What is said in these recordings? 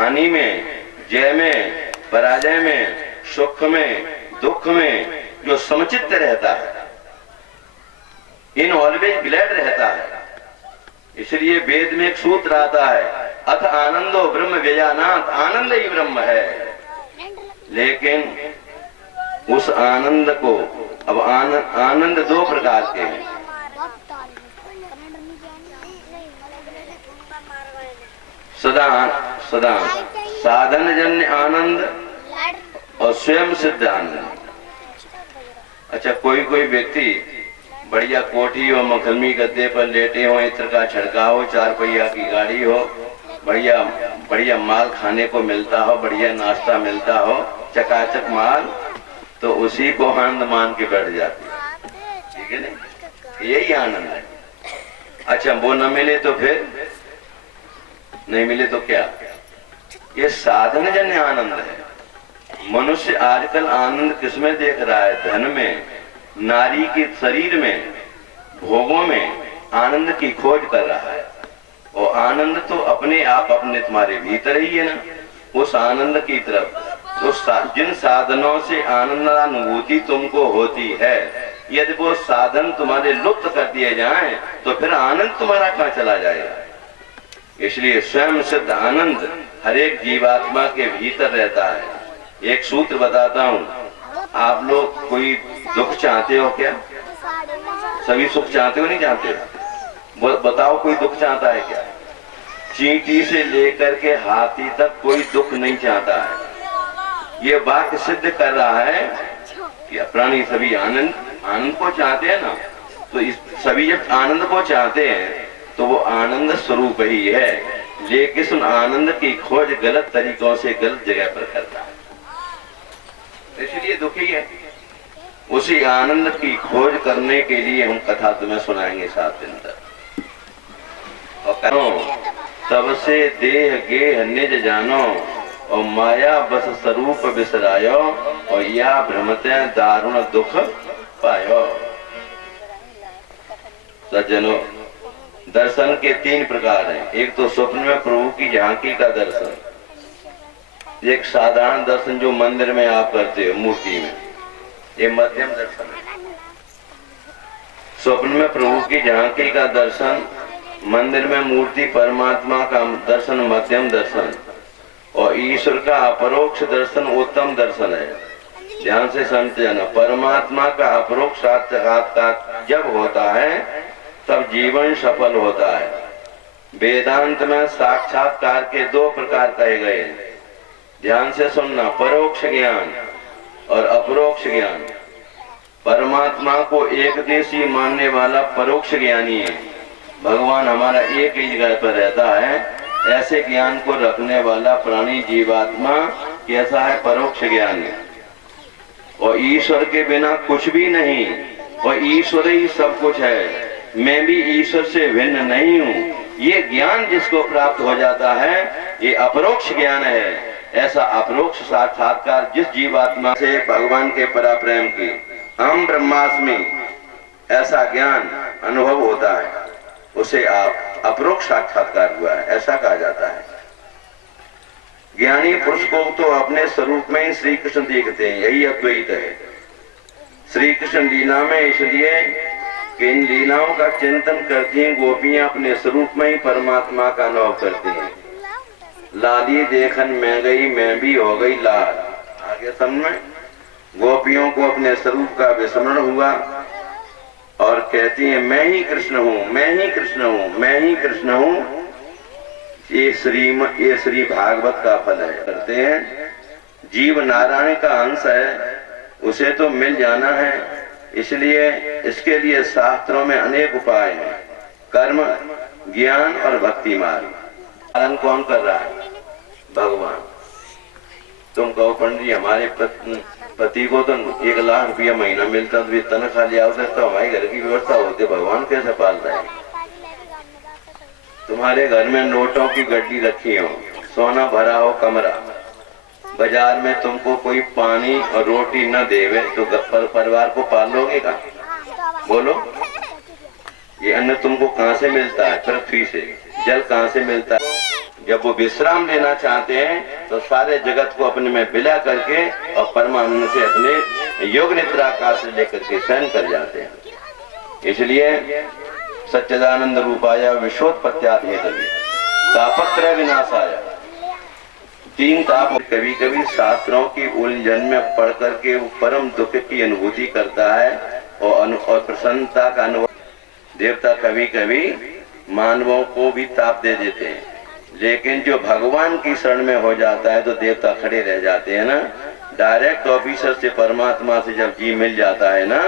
हानि में, जय में, पराजय में, सुख में, दुख में जो समचित्त रहता है, इन ऑलवेज ग्लैड रहता है। इसलिए वेद में एक सूत्र आता है, अथ आनंदो ब्रह्म व्यजानात, आनंद ही ब्रह्म है। लेकिन उस आनंद को, अब आनंद दो प्रकार के हैं, सदा सदा साधन जन्य आनंद और स्वयं सिद्ध आनंद। अच्छा, कोई कोई व्यक्ति बढ़िया कोठी हो, मखलमी गद्दे पर लेटे हो, इत्र का छिड़काव हो, 4 पहिया की गाड़ी हो, बढ़िया बढ़िया माल खाने को मिलता हो, बढ़िया नाश्ता मिलता हो, चकाचक माल, तो उसी को आनंद मान के बैठ जाते, ठीक है ना, यही आनंद है। अच्छा, वो न मिले तो फिर नहीं मिले तो क्या, ये साधन जन्य आनंद है। मनुष्य आजकल आनंद किसमें देख रहा है? धन में, नारी के शरीर में, भोगों में आनंद की खोज कर रहा है। और आनंद तो अपने आप अपने तुम्हारे भीतर ही है ना, उस आनंद की तरफ। तो जिन साधनों से आनंदानुभूति तुमको होती है, यदि वो साधन तुम्हारे लुप्त कर दिए जाएं तो फिर आनंद तुम्हारा कहाँ चला जाएगा। इसलिए स्वयं सिद्ध आनंद हर एक जीवात्मा के भीतर रहता है। एक सूत्र बताता हूँ, आप लोग कोई दुख चाहते हो क्या? सभी सुख चाहते हो, नहीं चाहते? बताओ, कोई दुख चाहता है क्या? चींटी से लेकर के हाथी तक कोई दुख नहीं चाहता है। ये वाक्य सिद्ध कर रहा है कि प्राणी सभी आनंद को चाहते हैं ना। तो इस सभी जब आनंद को चाहते हैं तो वो आनंद स्वरूप ही है, लेकिन उन आनंद की खोज गलत तरीकों से गलत जगह पर करता है, इसलिए दुखी है। उसी आनंद की खोज करने के लिए हम कथा तुम्हें सुनाएंगे 7 दिन तक। और करो तब से देह गेह निज जानो, और माया बस स्वरूप बिसरायो, और या भ्रमते दारुण दुख पायो। सज्जनों, दर्शन के 3 प्रकार हैं। एक तो स्वप्न में प्रभु की झांकी का दर्शन, एक साधारण दर्शन जो मंदिर में आप करते हो मूर्ति में, ये मध्यम दर्शन है। स्वप्न में प्रभु की झांकी का दर्शन, मंदिर में मूर्ति परमात्मा का दर्शन मध्यम दर्शन, और ईश्वर का अपरोक्ष दर्शन उत्तम दर्शन है। ध्यान से समझते जाना, परमात्मा का अपरोक्ष साक्षात्कार जब होता है तब जीवन सफल होता है। वेदांत में साक्षात्कार के 2 प्रकार कहे गए, ध्यान से सुनना, परोक्ष ज्ञान और अपरोक्ष ज्ञान। परमात्मा को एक देशी मानने वाला परोक्ष ज्ञानी है, भगवान हमारा एक ही जगह पर रहता है, ऐसे ज्ञान को रखने वाला प्राणी जीवात्मा कैसा है? परोक्ष ज्ञान है। और ईश्वर के बिना कुछ भी नहीं, और ईश्वर ही सब कुछ है, मैं भी ईश्वर से भिन्न नहीं हूँ, ये ज्ञान जिसको प्राप्त हो जाता है, ये अपरोक्ष ज्ञान है। ऐसा अपरोक्ष साक्षात्कार जिस जीवात्मा से भगवान के पराप्रेम की अहम ब्रह्मास्मि ऐसा ज्ञान अनुभव होता है, उसे आप अपरोक्ष साक्षात्कार हुआ है, ऐसा कहा जाता है। ज्ञानी पुरुष को तो अपने स्वरूप में ही श्री कृष्ण देखते हैं, यही अद्वैत है। श्री कृष्ण लीला में इसलिए कि इन लीलाओं का चिंतन करती हैं गोपियां, अपने स्वरूप में ही परमात्मा का अनुभव करती हैं। लाली देखन मैं गई, मैं भी हो गई लाल। आगे समझ में गोपियों को अपने स्वरूप का विस्मरण हुआ और कहती हैं मैं ही कृष्ण हूँ, मैं ही कृष्ण हूँ, मैं ही कृष्ण हूँ। ये श्री भागवत का फल है। करते हैं जीव नारायण का अंश है, उसे तो मिल जाना है, इसलिए इसके लिए शास्त्रों में अनेक उपाय हैं, कर्म, ज्ञान और भक्ति मार्ग। पालन कौन कर रहा है? भगवान। तुम कहो पंडित जी हमारे पति को तो 1 लाख रुपया महीना मिलता, तो तनख्वाह लिया तो हमारे घर की व्यवस्था होती, भगवान कैसे पालता है? तुम्हारे घर में नोटों की गड्डी रखी हो, सोना भरा हो कमरा, बाजार में तुमको कोई पानी और रोटी न देवे तो परिवार को पाल लोगे का? बोलो। ये अन्न तुमको कहाँ से मिलता है? पृथ्वी से। जल कहाँ से मिलता है? जब वो विश्राम लेना चाहते हैं तो सारे जगत को अपने में विलय करके और परमानंद से अपने योग निद्रा का से लेकर के शयन कर जाते हैं। इसलिए सच्चिदानंद रूपाय विश्वोत्पत्त्यादि हेतवे तापत्रय विनाशाय, 3 ताप। कभी कभी शास्त्रों की उलझन में पढ़ करके वो परम दुख की अनुभूति करता है और प्रसन्नता का अनुभव। देवता कभी कभी मानवों को भी ताप दे देते हैं, लेकिन जो भगवान की शरण में हो जाता है तो देवता खड़े रह जाते हैं ना। डायरेक्ट ऑफिसर से परमात्मा से जब जी मिल जाता है ना,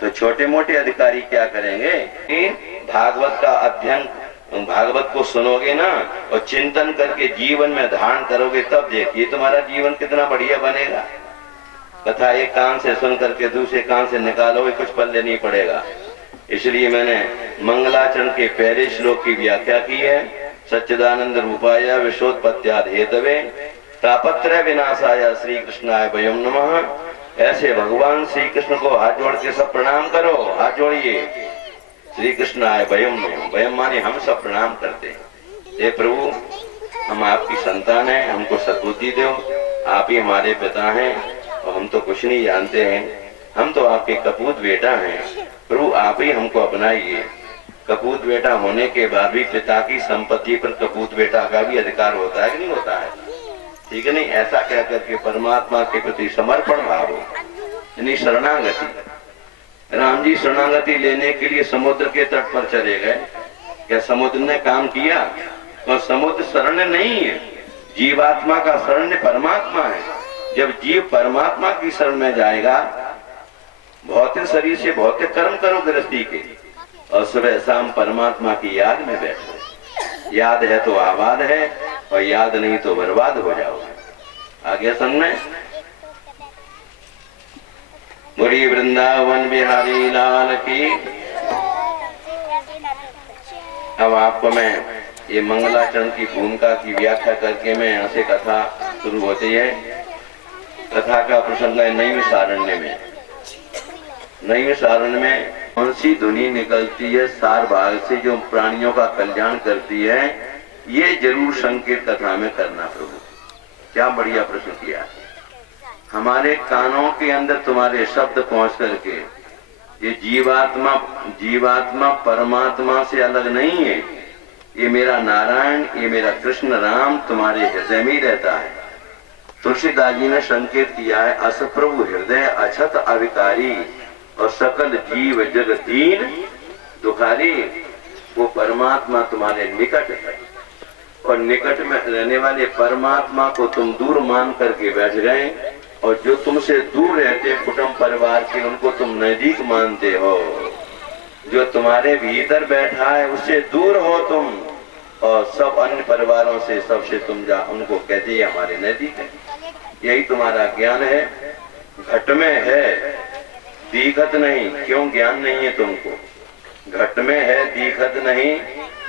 तो छोटे मोटे अधिकारी क्या करेंगे? भागवत का अध्ययन, भागवत को सुनोगे ना और चिंतन करके जीवन में धारण करोगे, तब देखिए तुम्हारा जीवन कितना बढ़िया बनेगा। कथा एक कान से सुन करके दूसरे कान से निकालोगे, कुछ पल्ले नहीं पड़ेगा। इसलिए मैंने मंगलाचरण के पहले श्लोक की व्याख्या की है। सच्चिदानंद रूपाय विश्वोत्पत्त्यादि हेतवे तापत्रय विनाशाय श्री कृष्णाय वयम नमः। ऐसे भगवान श्री कृष्ण को हाथ जोड़ के सब प्रणाम करो। हाथ जोड़िए, श्री कृष्णाय वयम नमः। वयम माने हम सब प्रणाम करते हैं। हे प्रभु, हम आपकी संतान हैं, हमको सद्बुद्धि दो। आप ही हमारे पिता हैं और हम तो कुछ नहीं जानते हैं। हम तो आपके कपूत बेटा हैं। प्रभु आप ही हमको अपनाइए। कपूत बेटा होने के बाद भी पिता की संपत्ति पर कपूत बेटा का भी अधिकार होता है कि नहीं होता है? ठीक है नहीं? ऐसा कह करके परमात्मा के प्रति समर्पण भाव हो, यानी शरणागति। राम जी शरणागति लेने के लिए समुद्र के तट पर चले गए। क्या समुद्र ने काम किया? और समुद्र शरण नहीं है, जीवात्मा का शरण परमात्मा है। जब जीव परमात्मा की शरण में जाएगा, भौतिक शरीर से भौतिक कर्म करो गृहस्थी के, और सुबह शाम परमात्मा की याद में बैठो। याद है तो आबाद है, और याद नहीं तो बर्बाद हो जाओगे। आगे संग में बोली वृंदावन बिहारी लाल की। अब आपको मैं ये मंगलाचरण की भूमिका की व्याख्या करके मैं यहाँ से कथा शुरू होती है। कथा का प्रसंग है नैमिष सारण्य में। नैमिष सारण्य में कौन सी ध्वनि निकलती है सार भाग से जो प्राणियों का कल्याण करती है, ये जरूर संकेत कथा में करना। प्रभु क्या बढ़िया प्रश्न किया। हमारे कानों के अंदर तुम्हारे शब्द पहुंच करके, ये जीवात्मा परमात्मा से अलग नहीं है। ये मेरा नारायण, ये मेरा कृष्ण राम तुम्हारे हृदय में रहता है। तुलसीदास जी ने संकेत किया है, अस प्रभु हृदय अछत अविकारी और सकल जीव जग दीन दुखारी। वो परमात्मा तुम्हारे निकट है, और निकट में रहने वाले परमात्मा को तुम दूर मान करके बैठ गए, और जो तुमसे दूर रहते कुटुंब परिवार के, उनको तुम नजदीक मानते हो। जो तुम्हारे भीतर बैठा है उससे दूर हो तुम, और सब अन्य परिवारों से सबसे तुम जा उनको कहते हैं हमारे नजदीक है। यही तुम्हारा ज्ञान है। घट में है, दीखत नहीं। क्यों ज्ञान नहीं है तुमको? घट में है, दीखत नहीं।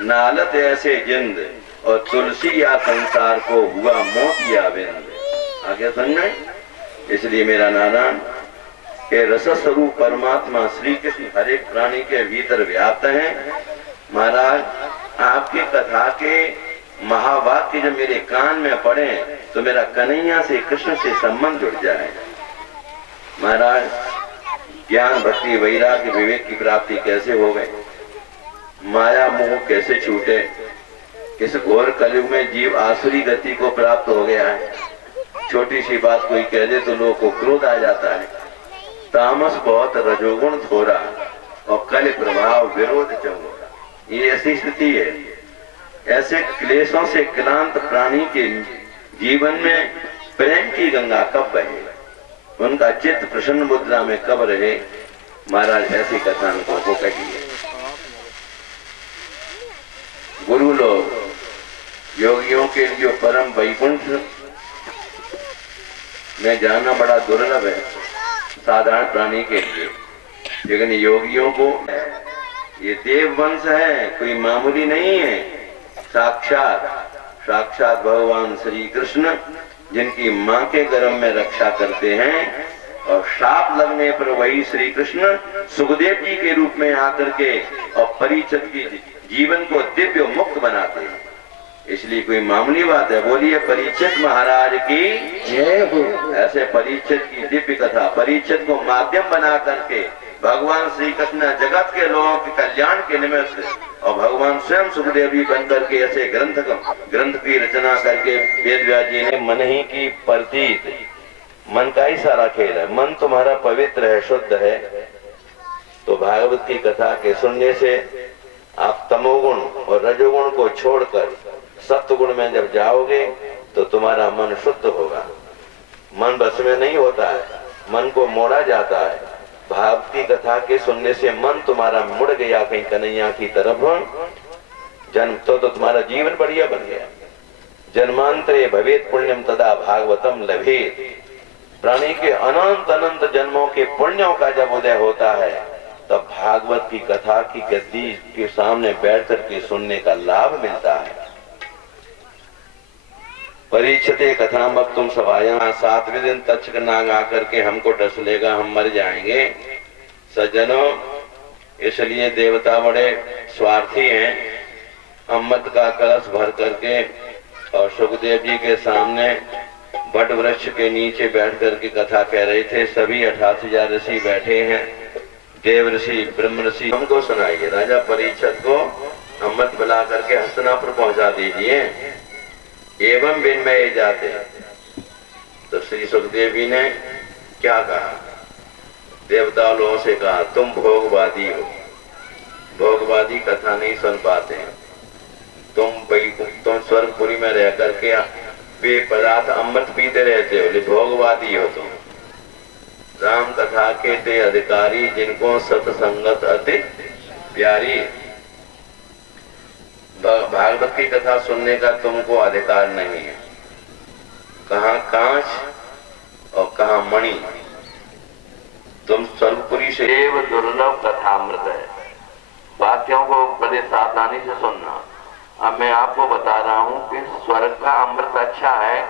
नालत ऐसे जिंद और तुलसी या संसार को हुआ मोतिया बिंद। आगे समझ। इसलिए मेरा नारायण के रस स्वरूप परमात्मा श्री कृष्ण हर एक प्राणी के भीतर व्याप्त है। महाराज आपकी कथा के महावाक्य जब मेरे कान में पड़े तो मेरा कन्हैया से कृष्ण से संबंध जुड़ जाए। महाराज ज्ञान भक्ति वैराग्य विवेक की प्राप्ति कैसे हो गए? माया मोह कैसे छूटे? इस घोर कलयुग में जीव आसुरी गति को प्राप्त हो गया है। छोटी सी बात कोई कह दे तो लोगों को क्रोध आ जाता है। तामस बहुत, रजोगुण थोड़ा, और कल प्रभाव विरोध चंगोरा। ये ऐसी स्थिति है। ऐसे क्लेशों से क्लांत प्राणी के जीवन में प्रेम की गंगा कब बहे, उनका चित्त प्रसन्न मुद्रा में कब रहे? महाराज ऐसी कथा को कहिए। गुरु लोग योगियों के लिए परम वैकुंठ में जाना बड़ा दुर्लभ है साधारण प्राणी के लिए, लेकिन योगियों को ये देव वंश है, कोई मामूली नहीं है। साक्षात भगवान श्री कृष्ण जिनकी माँ के गर्भ में रक्षा करते हैं, और शाप लगने पर वही श्री कृष्ण सुखदेव जी के रूप में आकर के और परीक्षित की जीवन को दिव्य मुक्त बनाते हैं। इसलिए कोई मामूली बात है। बोलिए परीक्षित महाराज की जय हो। ऐसे परीक्षित की दिव्य कथा, परीक्षित को माध्यम बना करके भगवान श्री कृष्ण जगत के लोगों के कल्याण के निमित्त और भगवान स्वयं सुखदेव जी बन करके ऐसे ग्रंथ की रचना करके वेद व्यास जी ने मन ही की प्रतीत, मन का ही सारा खेल है। मन तुम्हारा पवित्र है, शुद्ध है, तो भागवत की कथा के सुनने से आप तमोगुण और रजोगुण को छोड़कर सत्वगुण में जब जाओगे तो तुम्हारा मन शुद्ध होगा। मन बस में नहीं होता है, मन को मोड़ा जाता है। भागवत की कथा के सुनने से मन तुम्हारा मुड़ गया कहीं कन्हैया की तरफ, जन्म तो तुम्हारा जीवन बढ़िया बन गया। जन्मांतरे भवेत पुण्यम तदा भागवतम लभेत। प्राणी के अनंत अनंत जन्मों के पुण्यों का जब उदय होता है तब भागवत की कथा की गद्दी के सामने बैठ करके सुनने का लाभ मिलता है। परीक्षते कथा तुम सभाया, 7वें दिन तक्षक नाग आकर के हमको डस लेगा, हम मर जाएंगे। सज्जनों, इसलिए देवता बड़े स्वार्थी हैं। अमृत का कलश भर करके और सुखदेव जी के सामने बट वृक्ष के नीचे बैठ करके कथा कह रहे थे। सभी 88,000 ऋषि बैठे हैं, देव ऋषि, ब्रह्म ऋषि। हमको सुनाइए, राजा परीक्षित को अमृत पिला करके हस्तिनापुर पहुंचा दीजिए। एवं विनमय जाते, तो श्री सुखदेव जी ने क्या कहा? देवता लोगों से कहा, तुम भोगवादी हो, भोगवादी कथा नहीं सुन पाते। तुम स्वर्गपुरी में रह करके वे पदार्थ अमृत पीते रहते हो, भोगवादी हो तुम। राम कथा के ते अधिकारी, जिनको सत्संगत अति प्यारी। भागवत की कथा सुनने का तुमको अधिकार नहीं है। कहाँ कांच और कहाँ मणि। तुम स्वर्गपुरी से देव दुर्लभ कथामृत है। वाक्यों को बड़े सावधानी से सुनना। अब मैं आपको बता रहा हूँ कि स्वर्ग का अमृत अच्छा है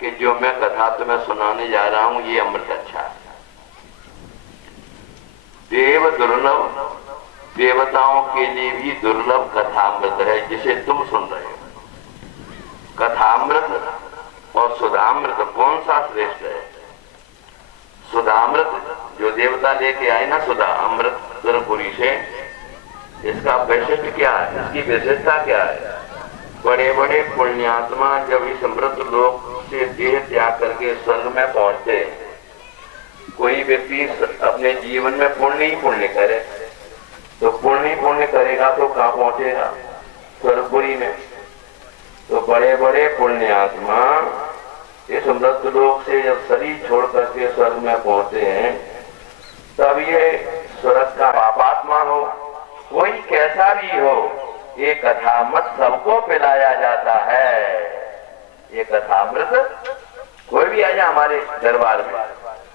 कि जो मैं कथा तुम्हें सुनाने जा रहा हूँ ये अमृत अच्छा है। देव दुर्लभ, देवताओं के लिए भी दुर्लभ कथामृत है जिसे तुम सुन रहे हो। कथामृत और सुधामृत कौन सा श्रेष्ठ है? सुधामृत जो देवता लेके आए ना, सुधा अमृत सुरपुरी से, इसका वैशिष्ट क्या है, इसकी विशेषता क्या है? बड़े बड़े पुण्यात्मा जब इस अमृत लोक से देह त्याग करके स्वर्ग में पहुंचते, कोई व्यक्ति अपने जीवन में पुण्य ही पुण्य करे, तो पुण्य ही पुण्य करेगा तो कहाँ पहुंचेगा? स्वर्गपुरी में। तो बड़े बड़े पुण्यात्मा इस अमृत लोक से जब शरीर छोड़ करके स्वर्ग में पहुंचते हैं, तब ये स्वर्ग का पापात्मा हो, कोई कैसा भी हो, ये कथामृत सबको पिलाया जाता है। ये कथामृत कोई भी आ जाए हमारे दरबार में,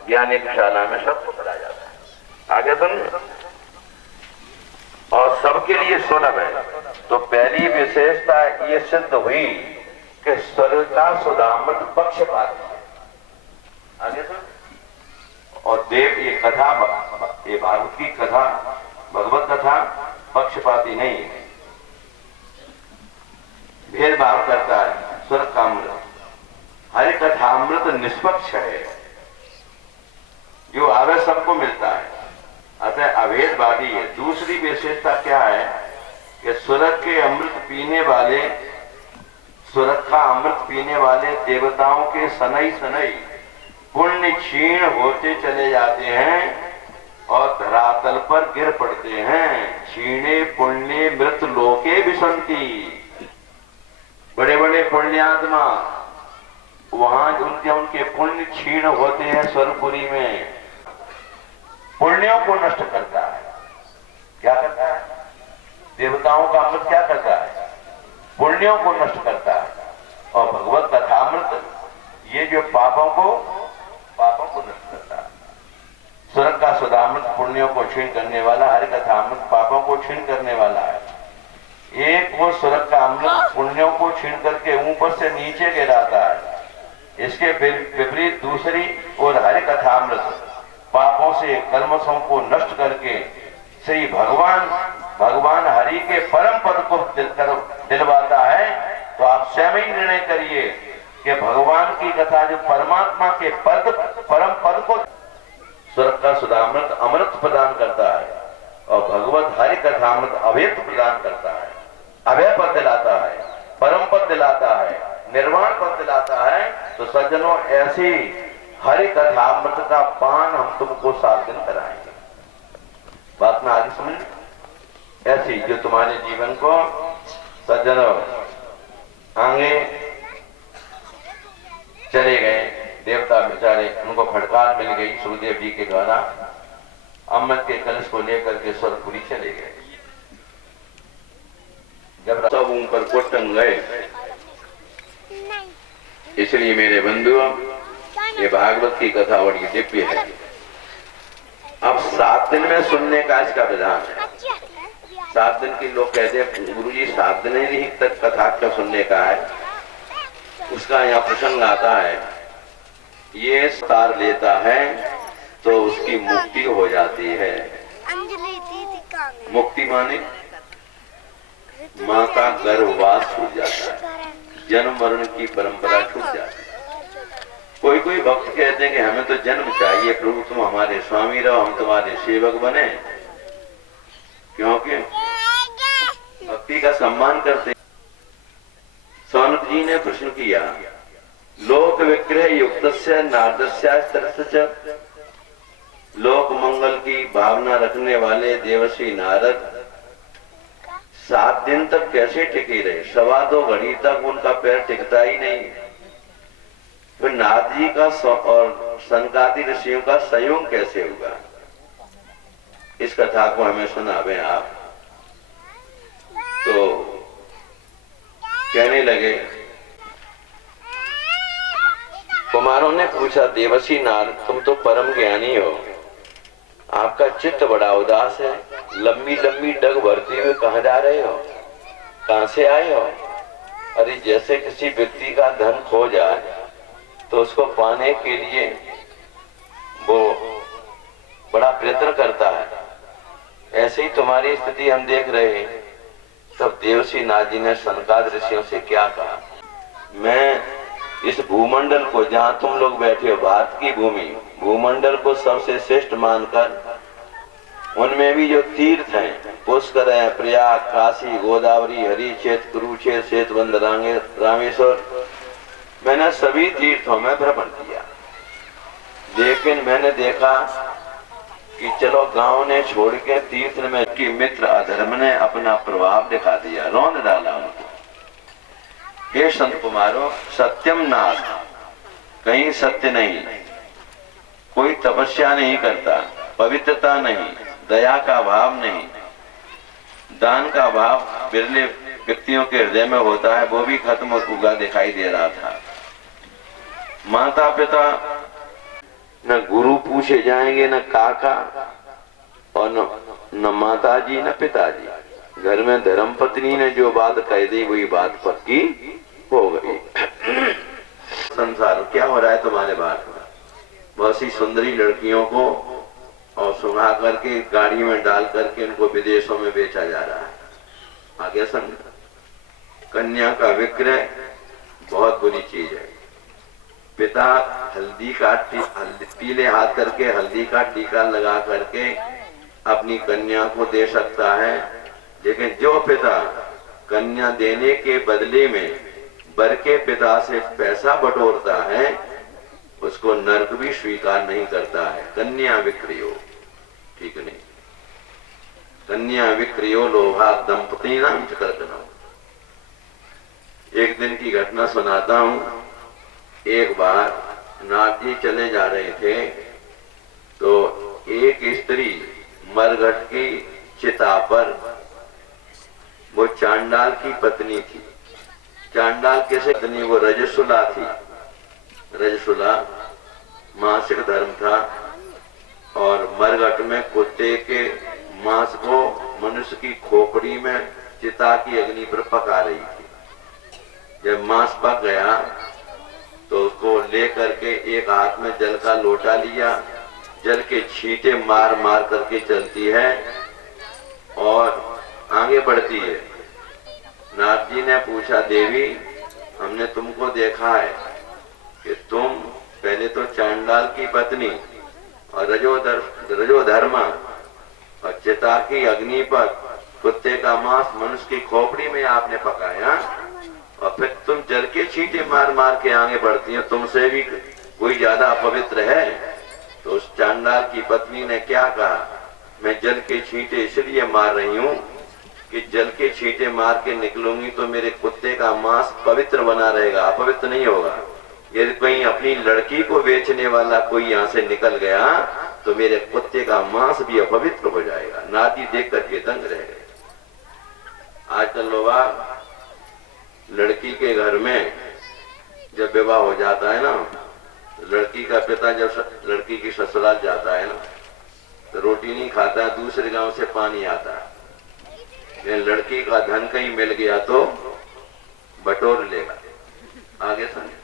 ज्ञानशाला में, सबको पिलाया जाता है। आगे सुन, और सबके लिए सुलभ है। तो पहली विशेषता ये सिद्ध हुई कि स्वर्ग का सुधामृत पक्षपात है। आगे सुन, और देव ये कथा, ये भागवत की कथा, भगवत कथा पक्षपाती नहीं है, भेदभाव करता है। स्वर्ग का अमृत, हर कथामृत निष्पक्ष है, जो आवे सबको मिलता है, अतः अभेदवादी है। दूसरी विशेषता क्या है कि स्वर्ग के अमृत पीने वाले, स्वर्ग का अमृत पीने वाले देवताओं के सनई सनई पुण्य क्षीण होते चले जाते हैं और धरातल पर गिर पड़ते हैं। क्षीणे पुण्य मृत लोके विसंति। बड़े बड़े पुण्यात्मा वहां उनके पुण्य क्षीण होते हैं स्वर्गपुरी में। पुण्यों को नष्ट करता है। क्या करता है? देवताओं का अमृत क्या करता है? पुण्यों को नष्ट करता है। और भगवत कथामृत ये जो पापों को नष्ट करता है। स्वर्ग का सुधामृत पुण्यों को क्षीण करने वाला, हरि कथामृत पापों को क्षीण करने वाला है। एक वो स्वर्ग का अमृत पुण्यों को छीन करके ऊपर से नीचे गिराता है। इसके विपरीत दूसरी और हरि कथामृत पापों से, कर्मों को नष्ट करके श्री भगवान हरि के परम पद को दिलवाता है। तो आप स्वयं ही निर्णय करिए कि भगवान की कथा जो परमात्मा के पद, परम पद को स्वर्ग का सुधामृत अमृत प्रदान करता है और भगवत हरि कथामृत अभेद प्रदान करता है, अभय पद दिलाता है, परम पद दिलाता है, निर्वाण पद दिलाता है। तो सज्जनों, ऐसी हरि कथामृत का पान हम तुमको 7 दिन कराएंगे। बात में आगे समझ, ऐसी जो तुम्हारे जीवन को सज्जनों आगे चले गए देवता बेचारे, उनको फटकार मिल गई सूर्यदेव जी के द्वारा, अमृत के कलश को लेकर के स्वर्गपुरी चले गए। जब सब ऊपर को टंग गए, इसलिए मेरे बंधुओं, ये भागवत की कथा बड़ी दिव्य है। अब 7 दिन में सुनने का इसका विधान है। 7 दिन के लोग कहते हैं गुरुजी 7 दिन ही तक कथा का सुनने का है। उसका यहाँ प्रसंग आता है, ये सार लेता है तो उसकी मुक्ति हो जाती है। मुक्ति माने माँ का गर्भवास छूट जाता है, जन्म मरण की परंपरा छूट जाती है। कोई कोई भक्त कहते हैं कि हमें तो जन्म चाहिए प्रभु, तुम हमारे स्वामी रहो, हम तुम्हारे सेवक बने, क्योंकि भक्ति का सम्मान करते। सौनक जी ने प्रश्न किया, लोक विग्रह युक्तस्य नारदस्य, लोक मंगल की भावना रखने वाले देवर्षि नारद 7 दिन तक कैसे टिके रहे? 2.25 घड़ी तक उनका पैर टिकता ही नहीं। फिर नारद जी का और सनकादि ऋषियों का संयोग कैसे हुआ? इस कथा को हमें सुनावे आप। तो कहने लगे, कुमारों ने पूछा, देवर्षि नारद तुम तो परम ज्ञानी हो, आपका चित्त बड़ा उदास है, लंबी लंबी डग भरते हुए कहाँ जा रहे हो, कहाँ से आए हो? अरे जैसे किसी व्यक्ति का धन खो जाए तो उसको पाने के लिए वो बड़ा प्रयत्न करता है, ऐसे ही तुम्हारी स्थिति हम देख रहे हैं। तब देवर्षि नारद जी ने सनकादिक ऋषियों से क्या कहा, मैं इस भूमंडल को, जहाँ तुम लोग बैठे हो, भारत की भूमि, भूमंडल को सबसे श्रेष्ठ मानकर उनमें भी जो तीर्थ हैं, पुष्कर है, प्रयाग, काशी, गोदावरी, हरिक्षेत्र, कुरुक्षेत्र, श्वेतबंध, रामेश्वर, मैंने सभी तीर्थों में भ्रमण किया। लेकिन मैंने देखा कि चलो गांव ने छोड़ के तीर्थ में कि मित्र अधर्म ने अपना प्रभाव दिखा दिया, रौंद डाला उनको। हे संत कुमारों, सत्यम नास्ति, कहीं सत्य नहीं, कोई तपस्या नहीं करता, पवित्रता नहीं, दया का भाव नहीं, दान का भाव बिरले व्यक्तियों के हृदय में होता है, वो भी खत्म हुआ दिखाई दे रहा था। माता पिता न गुरु पूछे जाएंगे, न काका, और न माता जी, न पिताजी। घर में धर्म पत्नी ने जो बात कह दी वही बात पक्की हो गई। संसार क्या हो रहा है तुम्हारे बात में? बहुत सी सुंदरी लड़कियों को और सुना करके गाड़ी में डाल करके उनको विदेशों में बेचा जा रहा है। आगे समझ, कन्या का विक्रय बहुत बुरी चीज है। पिता हल्दी का पीले हाथ करके हल्दी का टीका लगा करके अपनी कन्या को दे सकता है, लेकिन जो पिता कन्या देने के बदले में वर के पिता से पैसा बटोरता है उसको नरक भी स्वीकार नहीं करता है। कन्या विक्रयो ठीक नहीं, कन्या विक्रयो लोभा दंपति नाम चक्रकनम। एक दिन की घटना सुनाता हूं। एक बार नाथ जी चले जा रहे थे तो एक स्त्री मरघट की चिता पर, वो चांडाल की पत्नी थी। चांडाल कैसे पत्नी? वो रजस्वला थी। रजस्वला मासिक धर्म था और मरघट में कुत्ते के मांस को मनुष्य की खोपड़ी में चिता की अग्नि पर पका रही थी। जब मांस पक गया तो उसको ले करके एक हाथ में जल का लोटा लिया, जल के छींटे मार मार करके चलती है और आगे बढ़ती है। नाथ जी ने पूछा, देवी हमने तुमको देखा है कि तुम पहले तो चांडाल की पत्नी और रजोधर्मा और चिता की अग्नि पर कुत्ते का मांस मनुष्य की खोपड़ी में आपने पकाया और फिर तुम जल के छींटे मार मार के आगे बढ़ती हो। तुमसे भी कोई ज्यादा अपवित्र है? तो उस चांडाल की पत्नी ने क्या कहा, मैं जल के छींटे इसलिए मार रही हूं कि जल के छींटे मार के निकलूंगी तो मेरे कुत्ते का मांस पवित्र बना रहेगा, अपवित्र नहीं होगा। यदि कहीं अपनी लड़की को बेचने वाला कोई यहाँ से निकल गया तो मेरे कुत्ते का मांस भी अपवित्र हो जाएगा। नाती देख करके दंग रह गए। आजकल लोग लड़की के घर में जब विवाह हो जाता है ना, लड़की का पिता जब लड़की की ससुराल जाता है ना तो रोटी नहीं खाता है, दूसरे गांव से पानी आता है। लड़की का धन कहीं मिल गया तो बटोर लेगा। आगे समझे,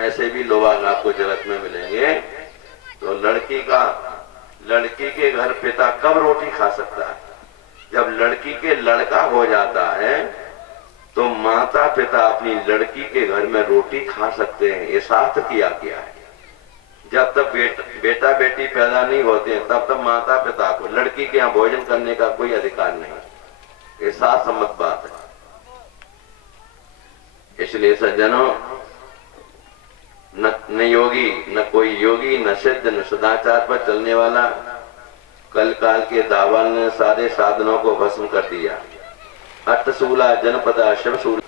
ऐसे भी लोग आपको जगत में मिलेंगे। तो लड़की के घर पिता कब रोटी खा सकता है? जब लड़की के लड़का हो जाता है तो माता पिता अपनी लड़की के घर में रोटी खा सकते हैं। ये शास्त्र किया गया है। जब तक बेटा बेटी पैदा नहीं होते हैं तब तक माता पिता को लड़की के यहाँ भोजन करने का कोई अधिकार नहीं। ये शास्त्र सम्मत बात है। इसलिए सज्जनों, न योगी, न कोई योगी, न सिद्ध, न सदाचार पर चलने वाला, कल काल के दावाल ने सारे साधनों को भस्म कर दिया। अट्टसूला जनपदा शिवसूला,